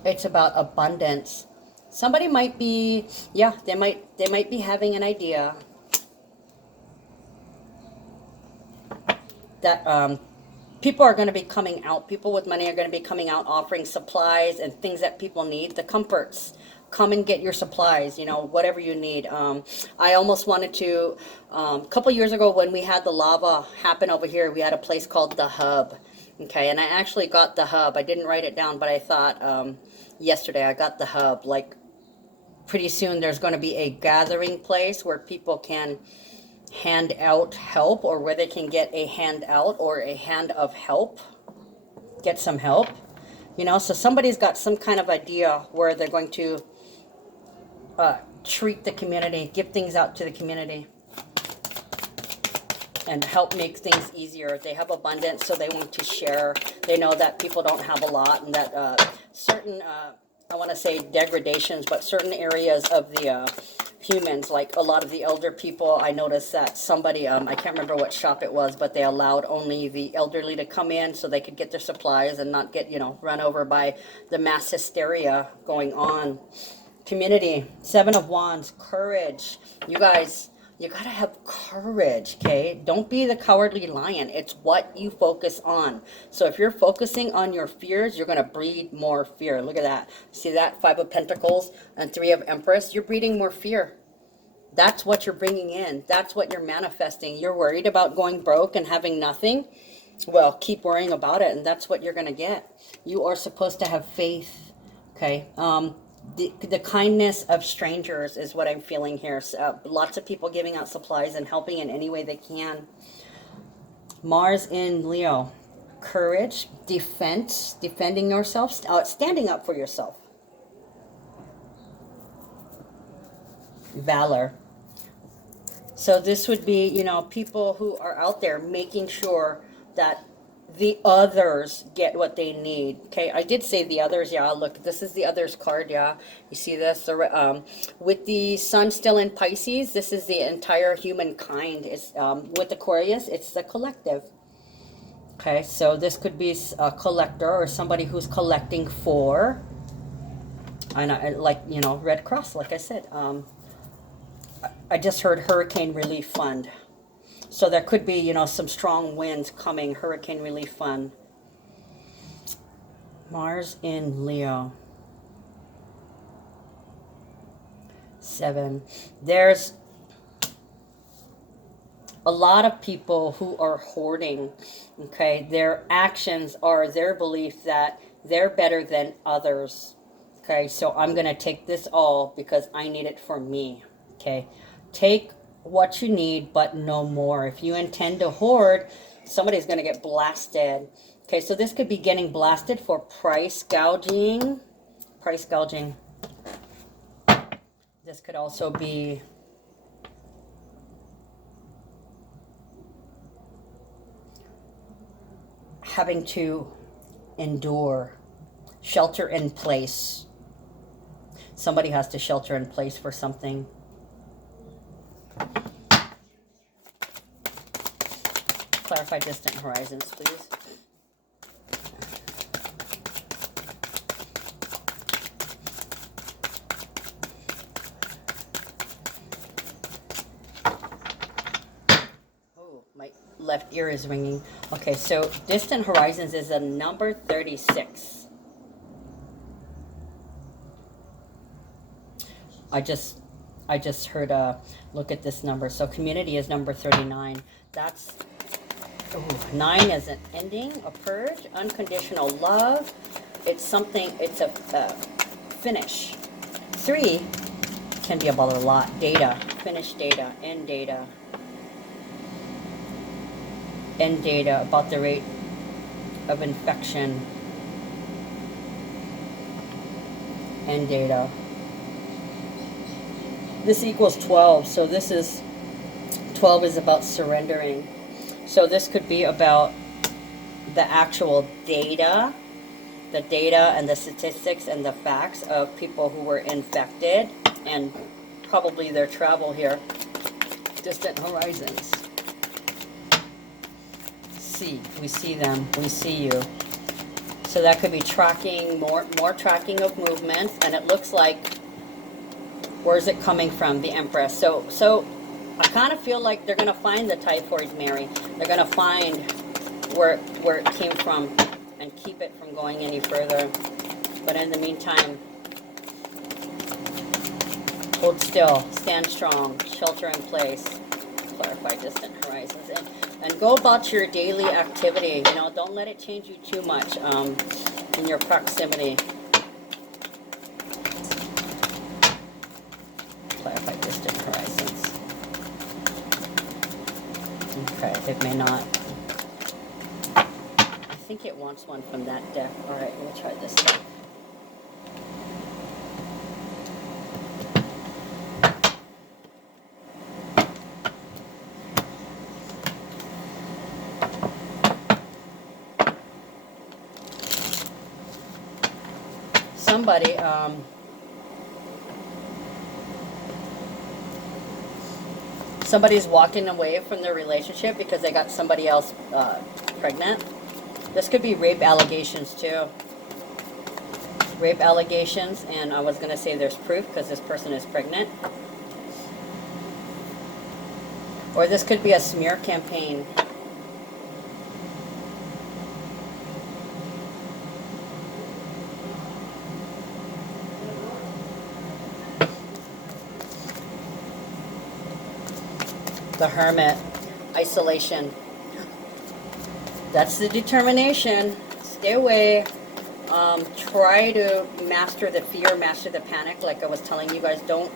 It's about abundance. Somebody might be, yeah, they might be having an idea that people are going to be coming out. People with money are going to be coming out offering supplies and things that people need, the comforts. Come and get your supplies, you know, whatever you need. I almost wanted to, a couple years ago when we had the lava happen over here, we had a place called The Hub. Okay, and I actually got The Hub. I didn't write it down, but I thought yesterday I got The Hub. Like pretty soon there's going to be a gathering place where people can hand out help, or where they can get a handout or a hand of help, get some help. You know, so somebody's got some kind of idea where they're going to treat the community, give things out to the community, and help make things easier. They have abundance, so they want to share. They know that people don't have a lot, and that certain, I want to say degradations, but certain areas of the humans, like a lot of the elder people, I noticed that somebody, I can't remember what shop it was, but they allowed only the elderly to come in so they could get their supplies and not get, you know, run over by the mass hysteria going on. Community, 7 of Wands, courage. You guys, You gotta have courage, okay? Don't be the cowardly lion. It's what you focus on. So if you're focusing on your fears, you're gonna breed more fear. Look at that. See that? 5 of Pentacles and 3 of Empress. You're breeding more fear. That's what you're bringing in. That's what you're manifesting. You're worried about going broke and having nothing. Well, keep worrying about it, and that's what you're gonna get. You are supposed to have faith, okay? The kindness of strangers is what I'm feeling here. So, lots of people giving out supplies and helping in any way they can. Mars in Leo. Courage, defense, defending yourself, standing up for yourself. Valor. So this would be, you know, people who are out there making sure that the others get what they need. Okay, I did say the others. Yeah, look, this is the others card. Yeah, you see this? With the sun still in Pisces, this is the entire humankind. It's with Aquarius, it's the collective. Okay, so this could be a collector or somebody who's collecting for, like, you know, Red Cross, like I said. I just heard Hurricane Relief Fund. So there could be, you know, some strong winds coming, Hurricane Relief Fund. Mars in Leo. 7. There's a lot of people who are hoarding, okay? Their actions are their belief that they're better than others, okay? So I'm going to take this all because I need it for me, okay? Take what you need, but no more. If you intend to hoard, somebody's going to get blasted. Okay, so this could be getting blasted for price gouging. Price gouging. This could also be having to endure, shelter in place. Somebody has to shelter in place for something. Clarify distant horizons, please. Oh, my left ear is ringing. Okay, so distant horizons is a number 36. I just heard look at this number. So community is number 39. That's 9 is an ending, a purge, unconditional love. It's something, it's a finish. 3 can be about a lot. Data, finish data, end data. End data about the rate of infection. End data. This equals 12, so this is 12 is about surrendering. So this could be about the actual data, and the statistics and the facts of people who were infected and probably their travel here. Distant horizons. See, we see them, we see you. So that could be tracking, more tracking of movements, and it looks like, where's it coming from? The Empress. So I kind of feel like they're going to find the typhoid Mary. They're going to find where it came from and keep it from going any further. But in the meantime, hold still, stand strong, shelter in place, clarify distant horizons, and go about your daily activity. You know, don't let it change you too much in your proximity. Clarify distant horizons. Okay, it may not. I think it wants one from that deck. All right, we'll try this deck. Somebody, somebody's walking away from their relationship because they got somebody else pregnant. This could be rape allegations too. Rape allegations, and I was going to say there's proof because this person is pregnant. Or this could be a smear campaign. The Hermit, isolation. That's the determination. Stay away. Try to master the fear, master the panic. Like I was telling you guys, don't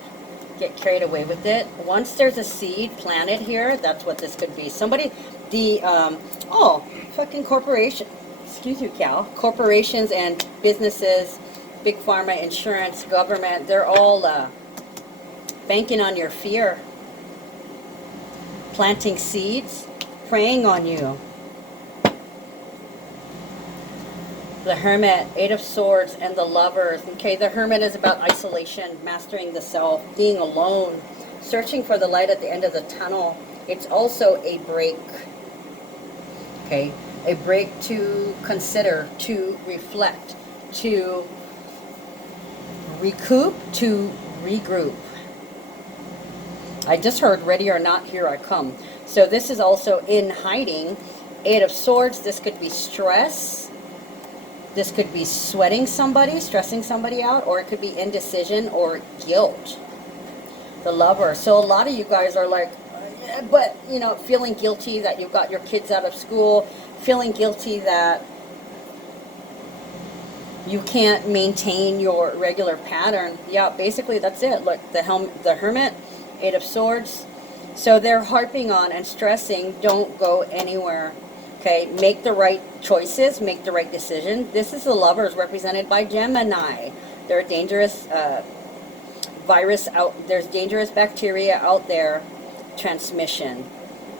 get carried away with it. Once there's a seed planted here, that's what this could be. Somebody, oh, fucking corporation. Excuse you, Cal. Corporations and businesses, big pharma, insurance, government, they're all banking on your fear. Planting seeds, preying on you. The Hermit, Eight of Swords, and the Lovers. Okay, the Hermit is about isolation, mastering the self, being alone, searching for the light at the end of the tunnel. It's also a break. Okay, a break to consider, to reflect, to recoup, to regroup. I just heard ready or not, here I come. So this is also in hiding. Eight of Swords, this could be stress. This could be sweating somebody, stressing somebody out, or it could be indecision or guilt. The Lover. So a lot of you guys are like, but, you know, feeling guilty that you've got your kids out of school, feeling guilty that you can't maintain your regular pattern. Yeah, basically that's it. Look, the Hermit, Eight of Swords. So they're harping on and stressing, don't go anywhere. Okay, make the right choices, make the right decision. This is the Lovers represented by Gemini. There are dangerous virus out, there's dangerous bacteria out there, transmission.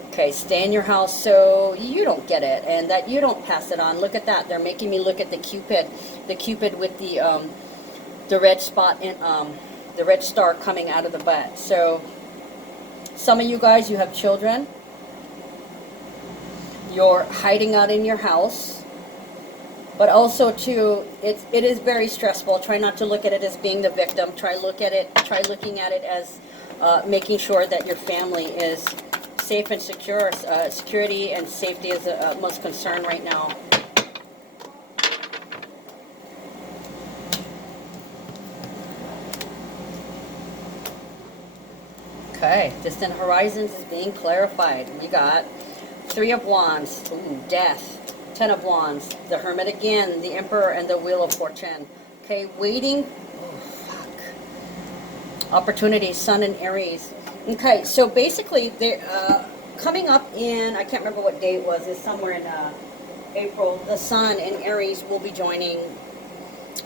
Okay, stay in your house so you don't get it and that you don't pass it on. Look at that. They're making me look at the Cupid with the red spot in the red star coming out of the butt. So some of you guys, you have children. You're hiding out in your house. But also too, it is very stressful. Try not to look at it as being the victim. Try looking at it as making sure that your family is safe and secure. Security and safety is the most concern right now. Okay, distant horizons is being clarified. You got Three of Wands, ooh, Death. Ten of Wands, the Hermit again, the Emperor, and the Wheel of Fortune. Okay, waiting. Oh, fuck. Opportunity, Sun and Aries. Okay, so basically, they're coming up in, I can't remember what day it was, it's somewhere in April. The Sun and Aries will be joining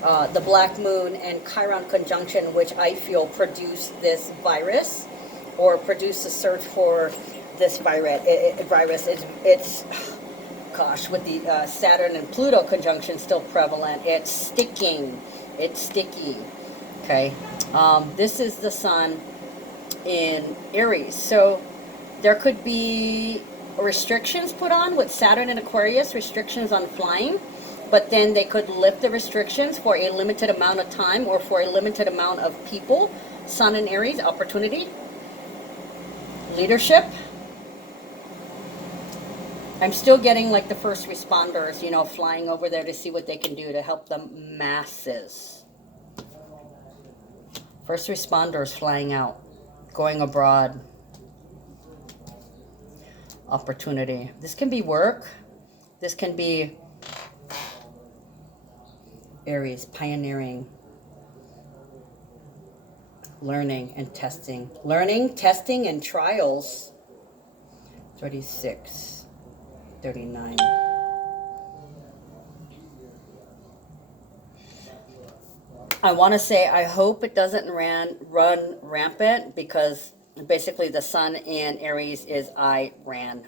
the Black Moon and Chiron conjunction, which I feel produced this virus or produced a search for this virus. It's gosh, with the Saturn and Pluto conjunction still prevalent, it's sticking. It's sticky. Okay. This is the Sun in Aries. So there could be restrictions put on with Saturn in Aquarius, restrictions on flying, but then they could lift the restrictions for a limited amount of time or for a limited amount of people. Sun in Aries, opportunity, leadership. I'm still getting like the first responders, you know, flying over there to see what they can do to help the masses. First responders flying out, going abroad. Opportunity. This can be work. This can be Aries, pioneering. Learning and testing. Learning, testing, and trials. 36. 39. I want to say I hope it doesn't run rampant, because basically the Sun in Aries is I run.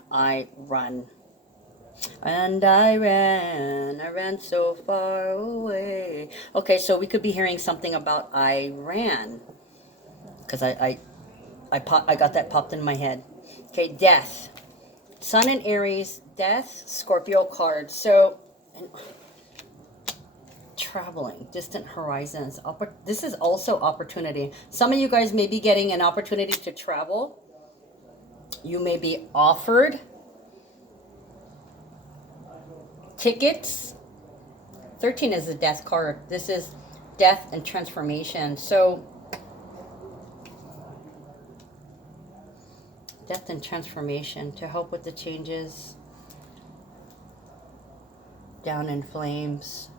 And I ran so far away. Okay, so we could be hearing something about Iran, because I got that popped in my head. Okay, Death. Sun in Aries, Death, Scorpio card. So, traveling, distant horizons. This is also opportunity. Some of you guys may be getting an opportunity to travel. You may be offered tickets. 13 is the death card. This is death and transformation. So death and transformation to help with the changes. Down in flames.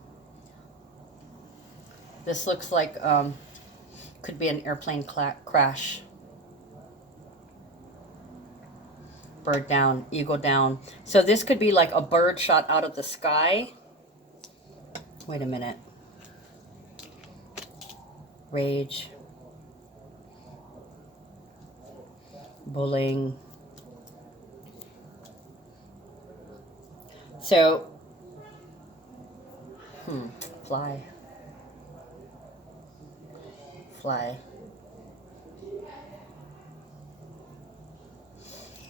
This looks like could be an airplane crash. Bird down, eagle down. So this could be like a bird shot out of the sky. Wait a minute. Rage. Bullying. So, fly. Fly.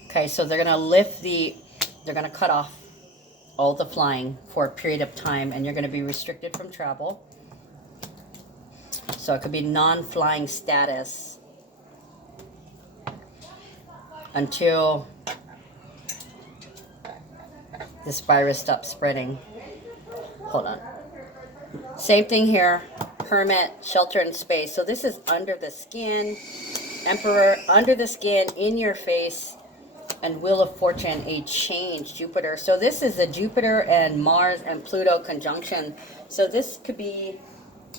Okay, so they're going to lift they're going to cut off all the flying for a period of time, and you're going to be restricted from travel. So it could be non-flying status until this virus stops spreading. Hold on. Same thing here. Hermit, shelter in space. So this is under the skin. Emperor, under the skin, in your face. And Wheel of Fortune, a change, Jupiter. So this is a Jupiter and Mars and Pluto conjunction. So this could be,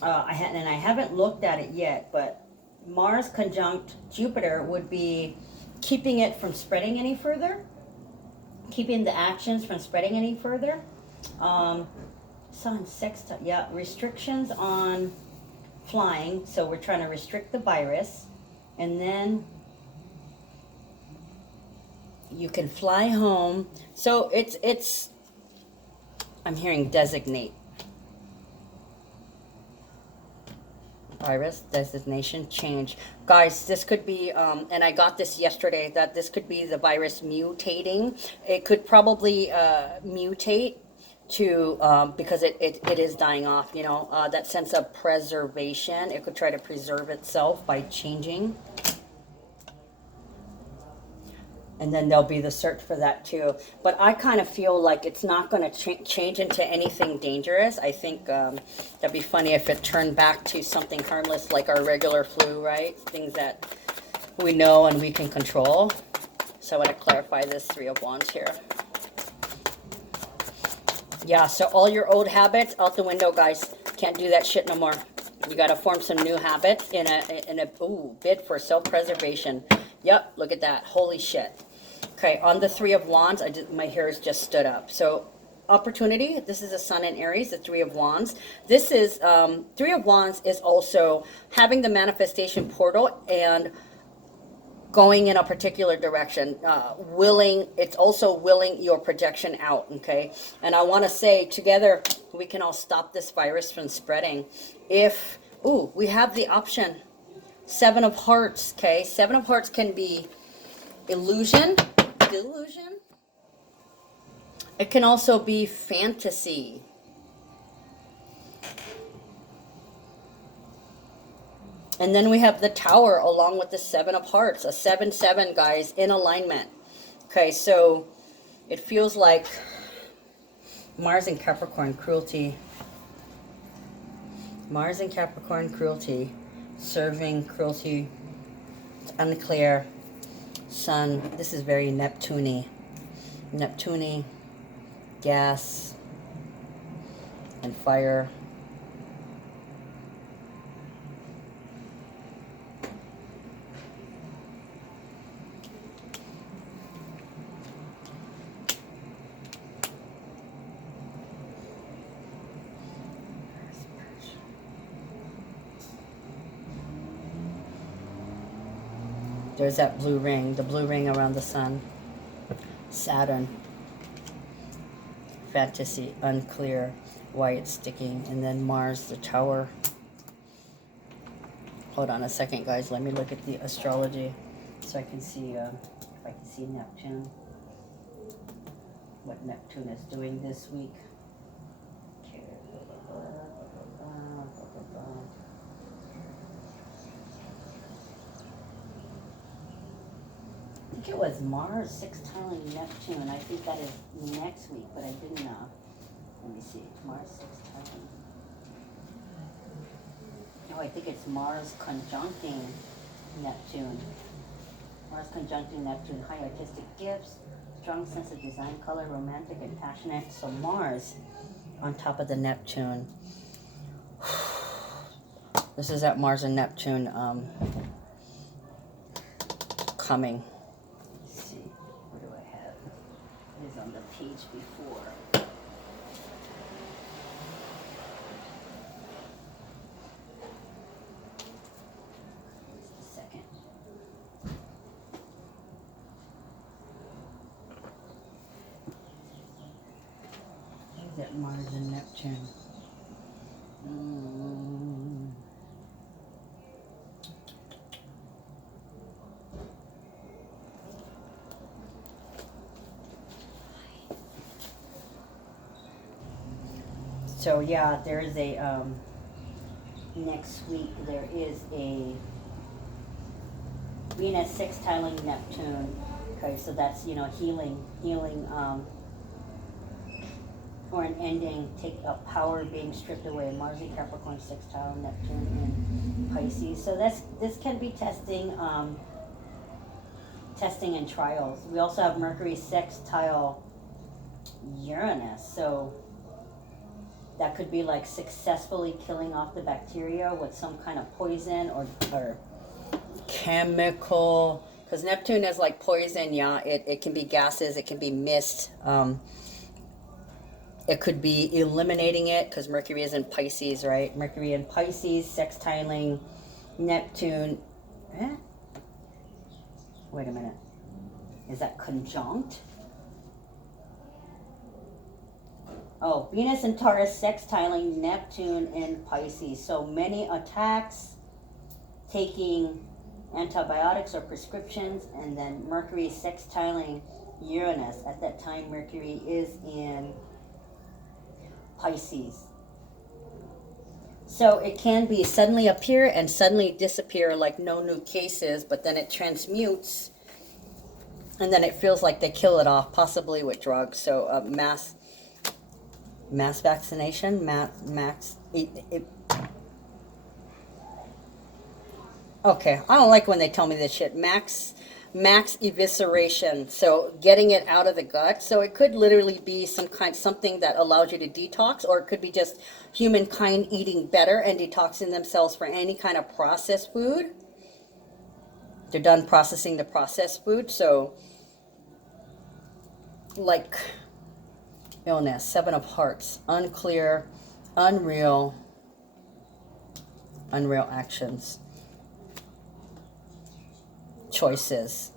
I haven't looked at it yet, but Mars conjunct Jupiter would be keeping it from spreading any further, keeping the actions from spreading any further. Sun sextile, yeah, restrictions on flying. So we're trying to restrict the virus, and then you can fly home. So it's I'm hearing designate. Virus, designation, change. Guys, this could be, and I got this yesterday, that this could be the virus mutating. It could probably mutate to, because it is dying off, you know, that sense of preservation. It could try to preserve itself by changing. And then there'll be the search for that too. But I kind of feel like it's not going to change into anything dangerous. I think that'd be funny if it turned back to something harmless like our regular flu, right? Things that we know and we can control. So I want to clarify this Three of Wands here. Yeah, so all your old habits out the window, guys. Can't do that shit no more. You got to form some new habits in a bid for self-preservation. Yep, look at that. Holy shit. Okay, on the Three of Wands, my hair has just stood up. So, opportunity. This is a Sun in Aries, the Three of Wands. This is, Three of Wands is also having the manifestation portal and going in a particular direction. It's also willing your projection out, okay? And I want to say, together, we can all stop this virus from spreading. We have the option. Seven of Hearts, okay? Seven of Hearts can be illusion, delusion. It can also be fantasy. And then we have the Tower along with the Seven of Hearts. A 7-7, guys, in alignment. Okay, so it feels like Mars and Capricorn, cruelty. Mars and Capricorn, cruelty. Serving, cruelty. It's unclear. Sun, this is very Neptune-y. Neptune-y, gas, and fire. There's that blue ring, the blue ring around the sun. Saturn. Fantasy, unclear why it's sticking. And then Mars, the Tower. Hold on a second, guys. Let me look at the astrology so I can see if I can see Neptune. What Neptune is doing this week. think it was Mars sextiling Neptune. I think that is next week, but I didn't know. Let me see. Mars sextiling. Oh, I think it's Mars conjuncting Neptune. Mars conjuncting Neptune. High artistic gifts, strong sense of design, color, romantic and passionate. So Mars on top of the Neptune. This is at Mars and Neptune coming. Let's see, what do I have? It is on the page before. Just a second. Is it Mars and Neptune? So yeah, there is a next week there is a Venus sextiling Neptune. Okay, so that's healing, or an ending, take a power being stripped away. Mars in Capricorn sextile Neptune in Pisces. So this can be testing and trials. We also have Mercury sextile Uranus. So that could be like successfully killing off the bacteria with some kind of poison or chemical. Because Neptune is like poison, yeah. It can be gases, it can be mist. It could be eliminating it because Mercury is in Pisces, right? Mercury in Pisces, sextiling Neptune. Wait a minute. Is that conjunct? Oh, Venus and Taurus sextiling Neptune in Pisces. So many attacks, taking antibiotics or prescriptions, and then Mercury sextiling Uranus. At that time, Mercury is in Pisces. So it can be suddenly appear and suddenly disappear, like no new cases, but then it transmutes, and then it feels like they kill it off, possibly with drugs. So mass vaccination, okay, I don't like when they tell me this shit. Max evisceration, so getting it out of the gut. So it could literally be something that allows you to detox, or it could be just humankind eating better and detoxing themselves for any kind of processed food. They're done processing the processed food. So like illness, Seven of Hearts, unclear, unreal actions, choices.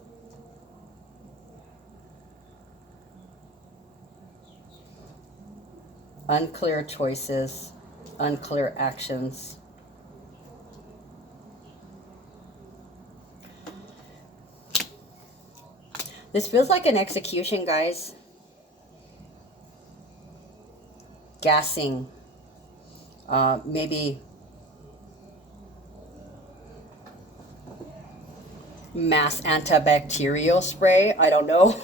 Unclear choices, unclear actions. This feels like an execution, guys. Gassing. Maybe mass antibacterial spray. I don't know.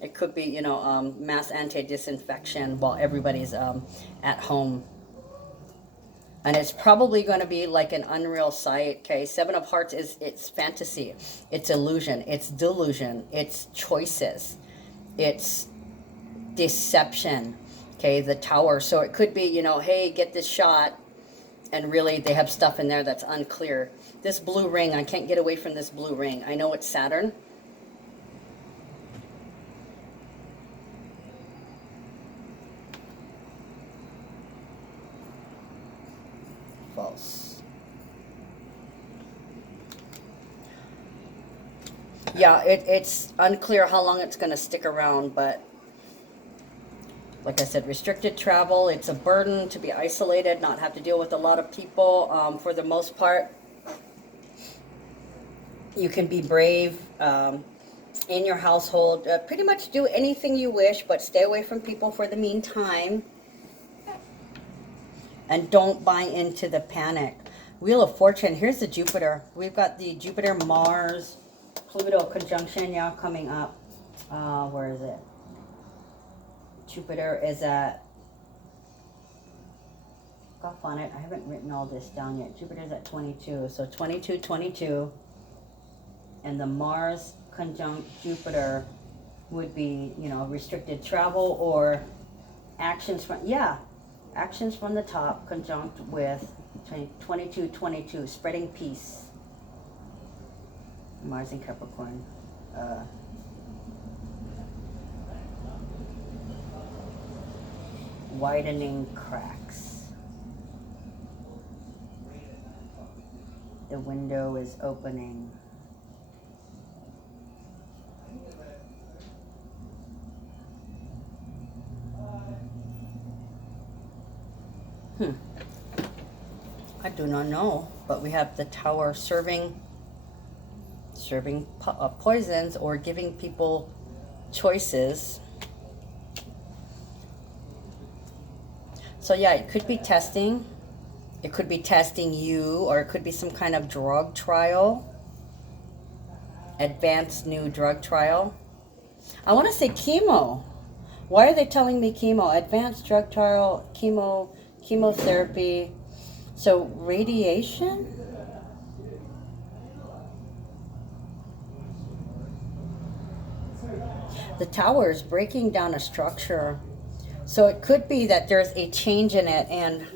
It could be, mass anti-disinfection while everybody's at home. And it's probably going to be like an unreal sight. Okay, Seven of Hearts it's fantasy, it's illusion, it's delusion, it's choices, it's deception. Okay, the Tower. So it could be, hey, get this shot, and really they have stuff in there that's unclear. This blue ring, I can't get away from this blue ring. I know it's Saturn. False. Yeah, it's unclear how long it's going to stick around, but like I said, restricted travel. It's a burden to be isolated, not have to deal with a lot of people. For the most part, you can be brave in your household. Pretty much do anything you wish, but stay away from people for the meantime. And don't buy into the panic. Wheel of Fortune. Here's the Jupiter. We've got the Jupiter, Mars, Pluto conjunction, yeah, coming up. Where is it? Jupiter is at, off on it, I haven't written all this down yet. Jupiter's at 22, so 22, 22. And the Mars conjunct Jupiter would be, you know, restricted travel or actions from, yeah, actions from the top conjunct with 22, 22, spreading peace. Mars in Capricorn. Widening cracks. The window is opening. I do not know, but we have the Tower serving poisons or giving people choices. So yeah, it could be testing. It could be testing you, or it could be some kind of drug trial. Advanced new drug trial. I want to say chemo. Why are they telling me chemo? Advanced drug trial, chemotherapy. So radiation? The Tower is breaking down a structure. So it could be that there's a change in it, and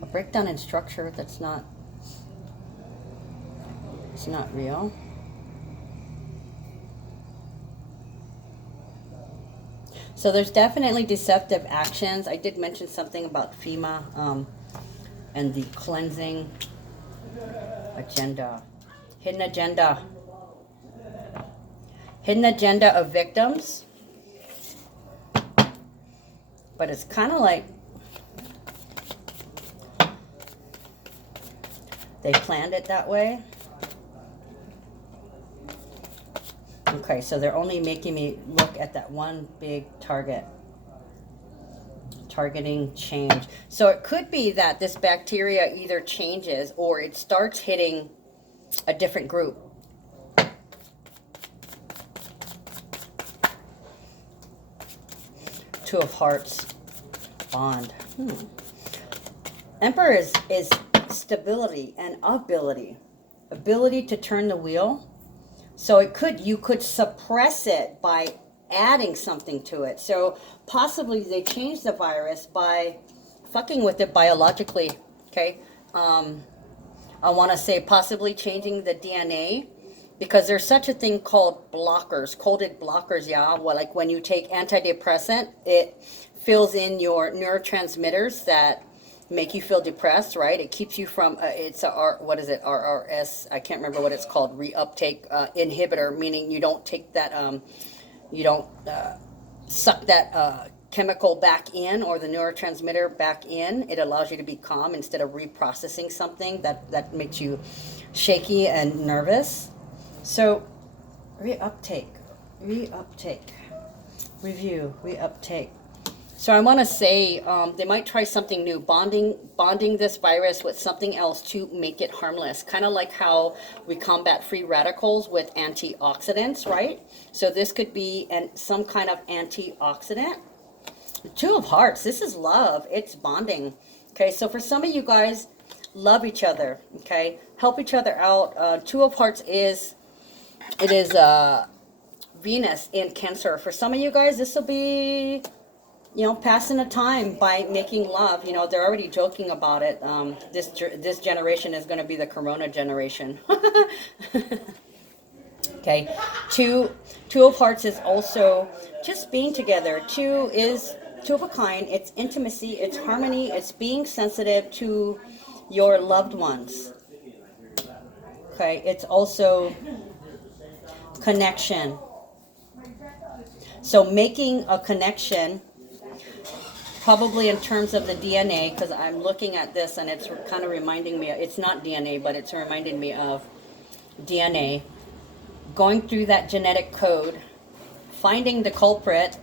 a breakdown in structure that's not, it's not real. So there's definitely deceptive actions. I did mention something about FEMA and the cleansing agenda. Hidden agenda. Hidden agenda of victims. But it's kind of like they planned it that way. Okay, so they're only making me look at that one big target. Targeting change. So it could be that this bacteria either changes or it starts hitting a different group. Two of Hearts, bond. Emperor is stability and ability to turn the wheel. So you could suppress it by adding something to it. So possibly they changed the virus by fucking with it biologically. Okay, I want to say possibly changing the DNA. Because there's such a thing called blockers, coded blockers, yeah. Well, like when you take antidepressant, it fills in your neurotransmitters that make you feel depressed, right? It keeps you from, it's a, what is it, RRS, I can't remember what it's called, reuptake inhibitor, meaning you don't take that, you don't suck that chemical back in, or the neurotransmitter back in. It allows you to be calm instead of reprocessing something that makes you shaky and nervous. So, reuptake, review, reuptake. So I want to say they might try something new, bonding this virus with something else to make it harmless. Kind of like how we combat free radicals with antioxidants, right? So this could be some kind of antioxidant. Two of Hearts, this is love, it's bonding. Okay, so for some of you guys, love each other, okay? Help each other out. Two of Hearts is Venus in Cancer. For some of you guys, this will be, you know, passing the time by making love. You know, they're already joking about it. This generation is going to be the Corona generation. Okay, two of Hearts is also just being together. Two is two of a kind. It's intimacy, it's harmony, it's being sensitive to your loved ones. Okay, it's also connection. So making a connection, probably in terms of the DNA, because I'm looking at this and it's kind of reminding me, it's not DNA, but it's reminding me of DNA. Going through that genetic code, finding the culprit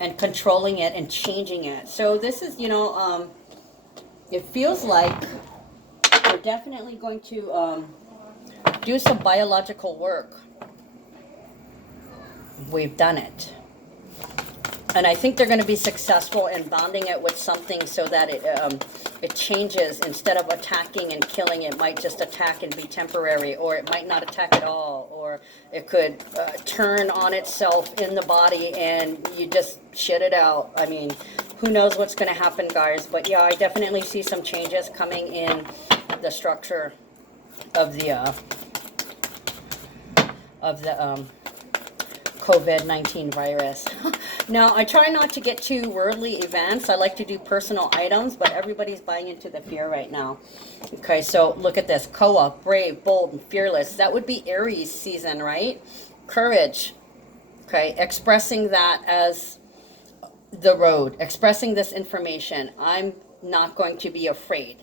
and controlling it and changing it. So this is, you know, it feels like we're definitely going to do some biological work. We've done it. And I think they're going to be successful in bonding it with something so that it changes. Instead of attacking and killing, it might just attack and be temporary, or it might not attack at all, or it could turn on itself in the body and you just shit it out. I mean, who knows what's going to happen, guys. But yeah, I definitely see some changes coming in the structure of the COVID-19 virus. Now, I try not to get too worldly events. I like to do personal items, but everybody's buying into the fear right now. Okay, so look at this. Koa, brave, bold, and fearless. That would be Aries season, right? Courage. Okay, expressing that as the road, expressing this information. I'm not going to be afraid.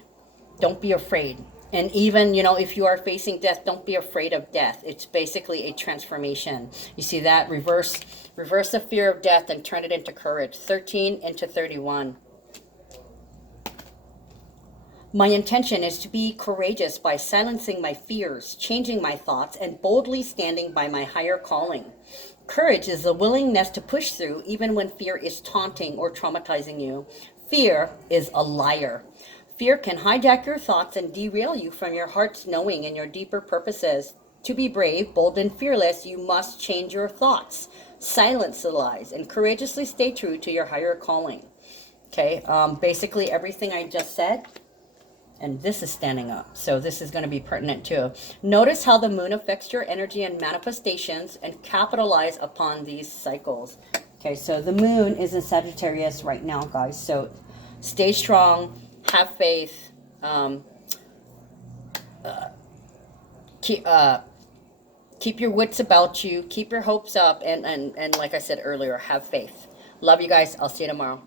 Don't be afraid. And even, you know, if you are facing death, don't be afraid of death. It's basically a transformation. You see that? Reverse the fear of death and turn it into courage. 13 into 31. My intention is to be courageous by silencing my fears, changing my thoughts, and boldly standing by my higher calling. Courage is the willingness to push through even when fear is taunting or traumatizing you. Fear is a liar. Fear can hijack your thoughts and derail you from your heart's knowing and your deeper purposes. To be brave, bold, and fearless, you must change your thoughts, silence the lies, and courageously stay true to your higher calling. Okay, basically everything I just said, and this is standing up, so this is going to be pertinent too. Notice how the moon affects your energy and manifestations, and capitalize upon these cycles. Okay, so the moon is in Sagittarius right now, guys, so stay strong. Have faith. Keep your wits about you. Keep your hopes up. And like I said earlier, have faith. Love you guys. I'll see you tomorrow.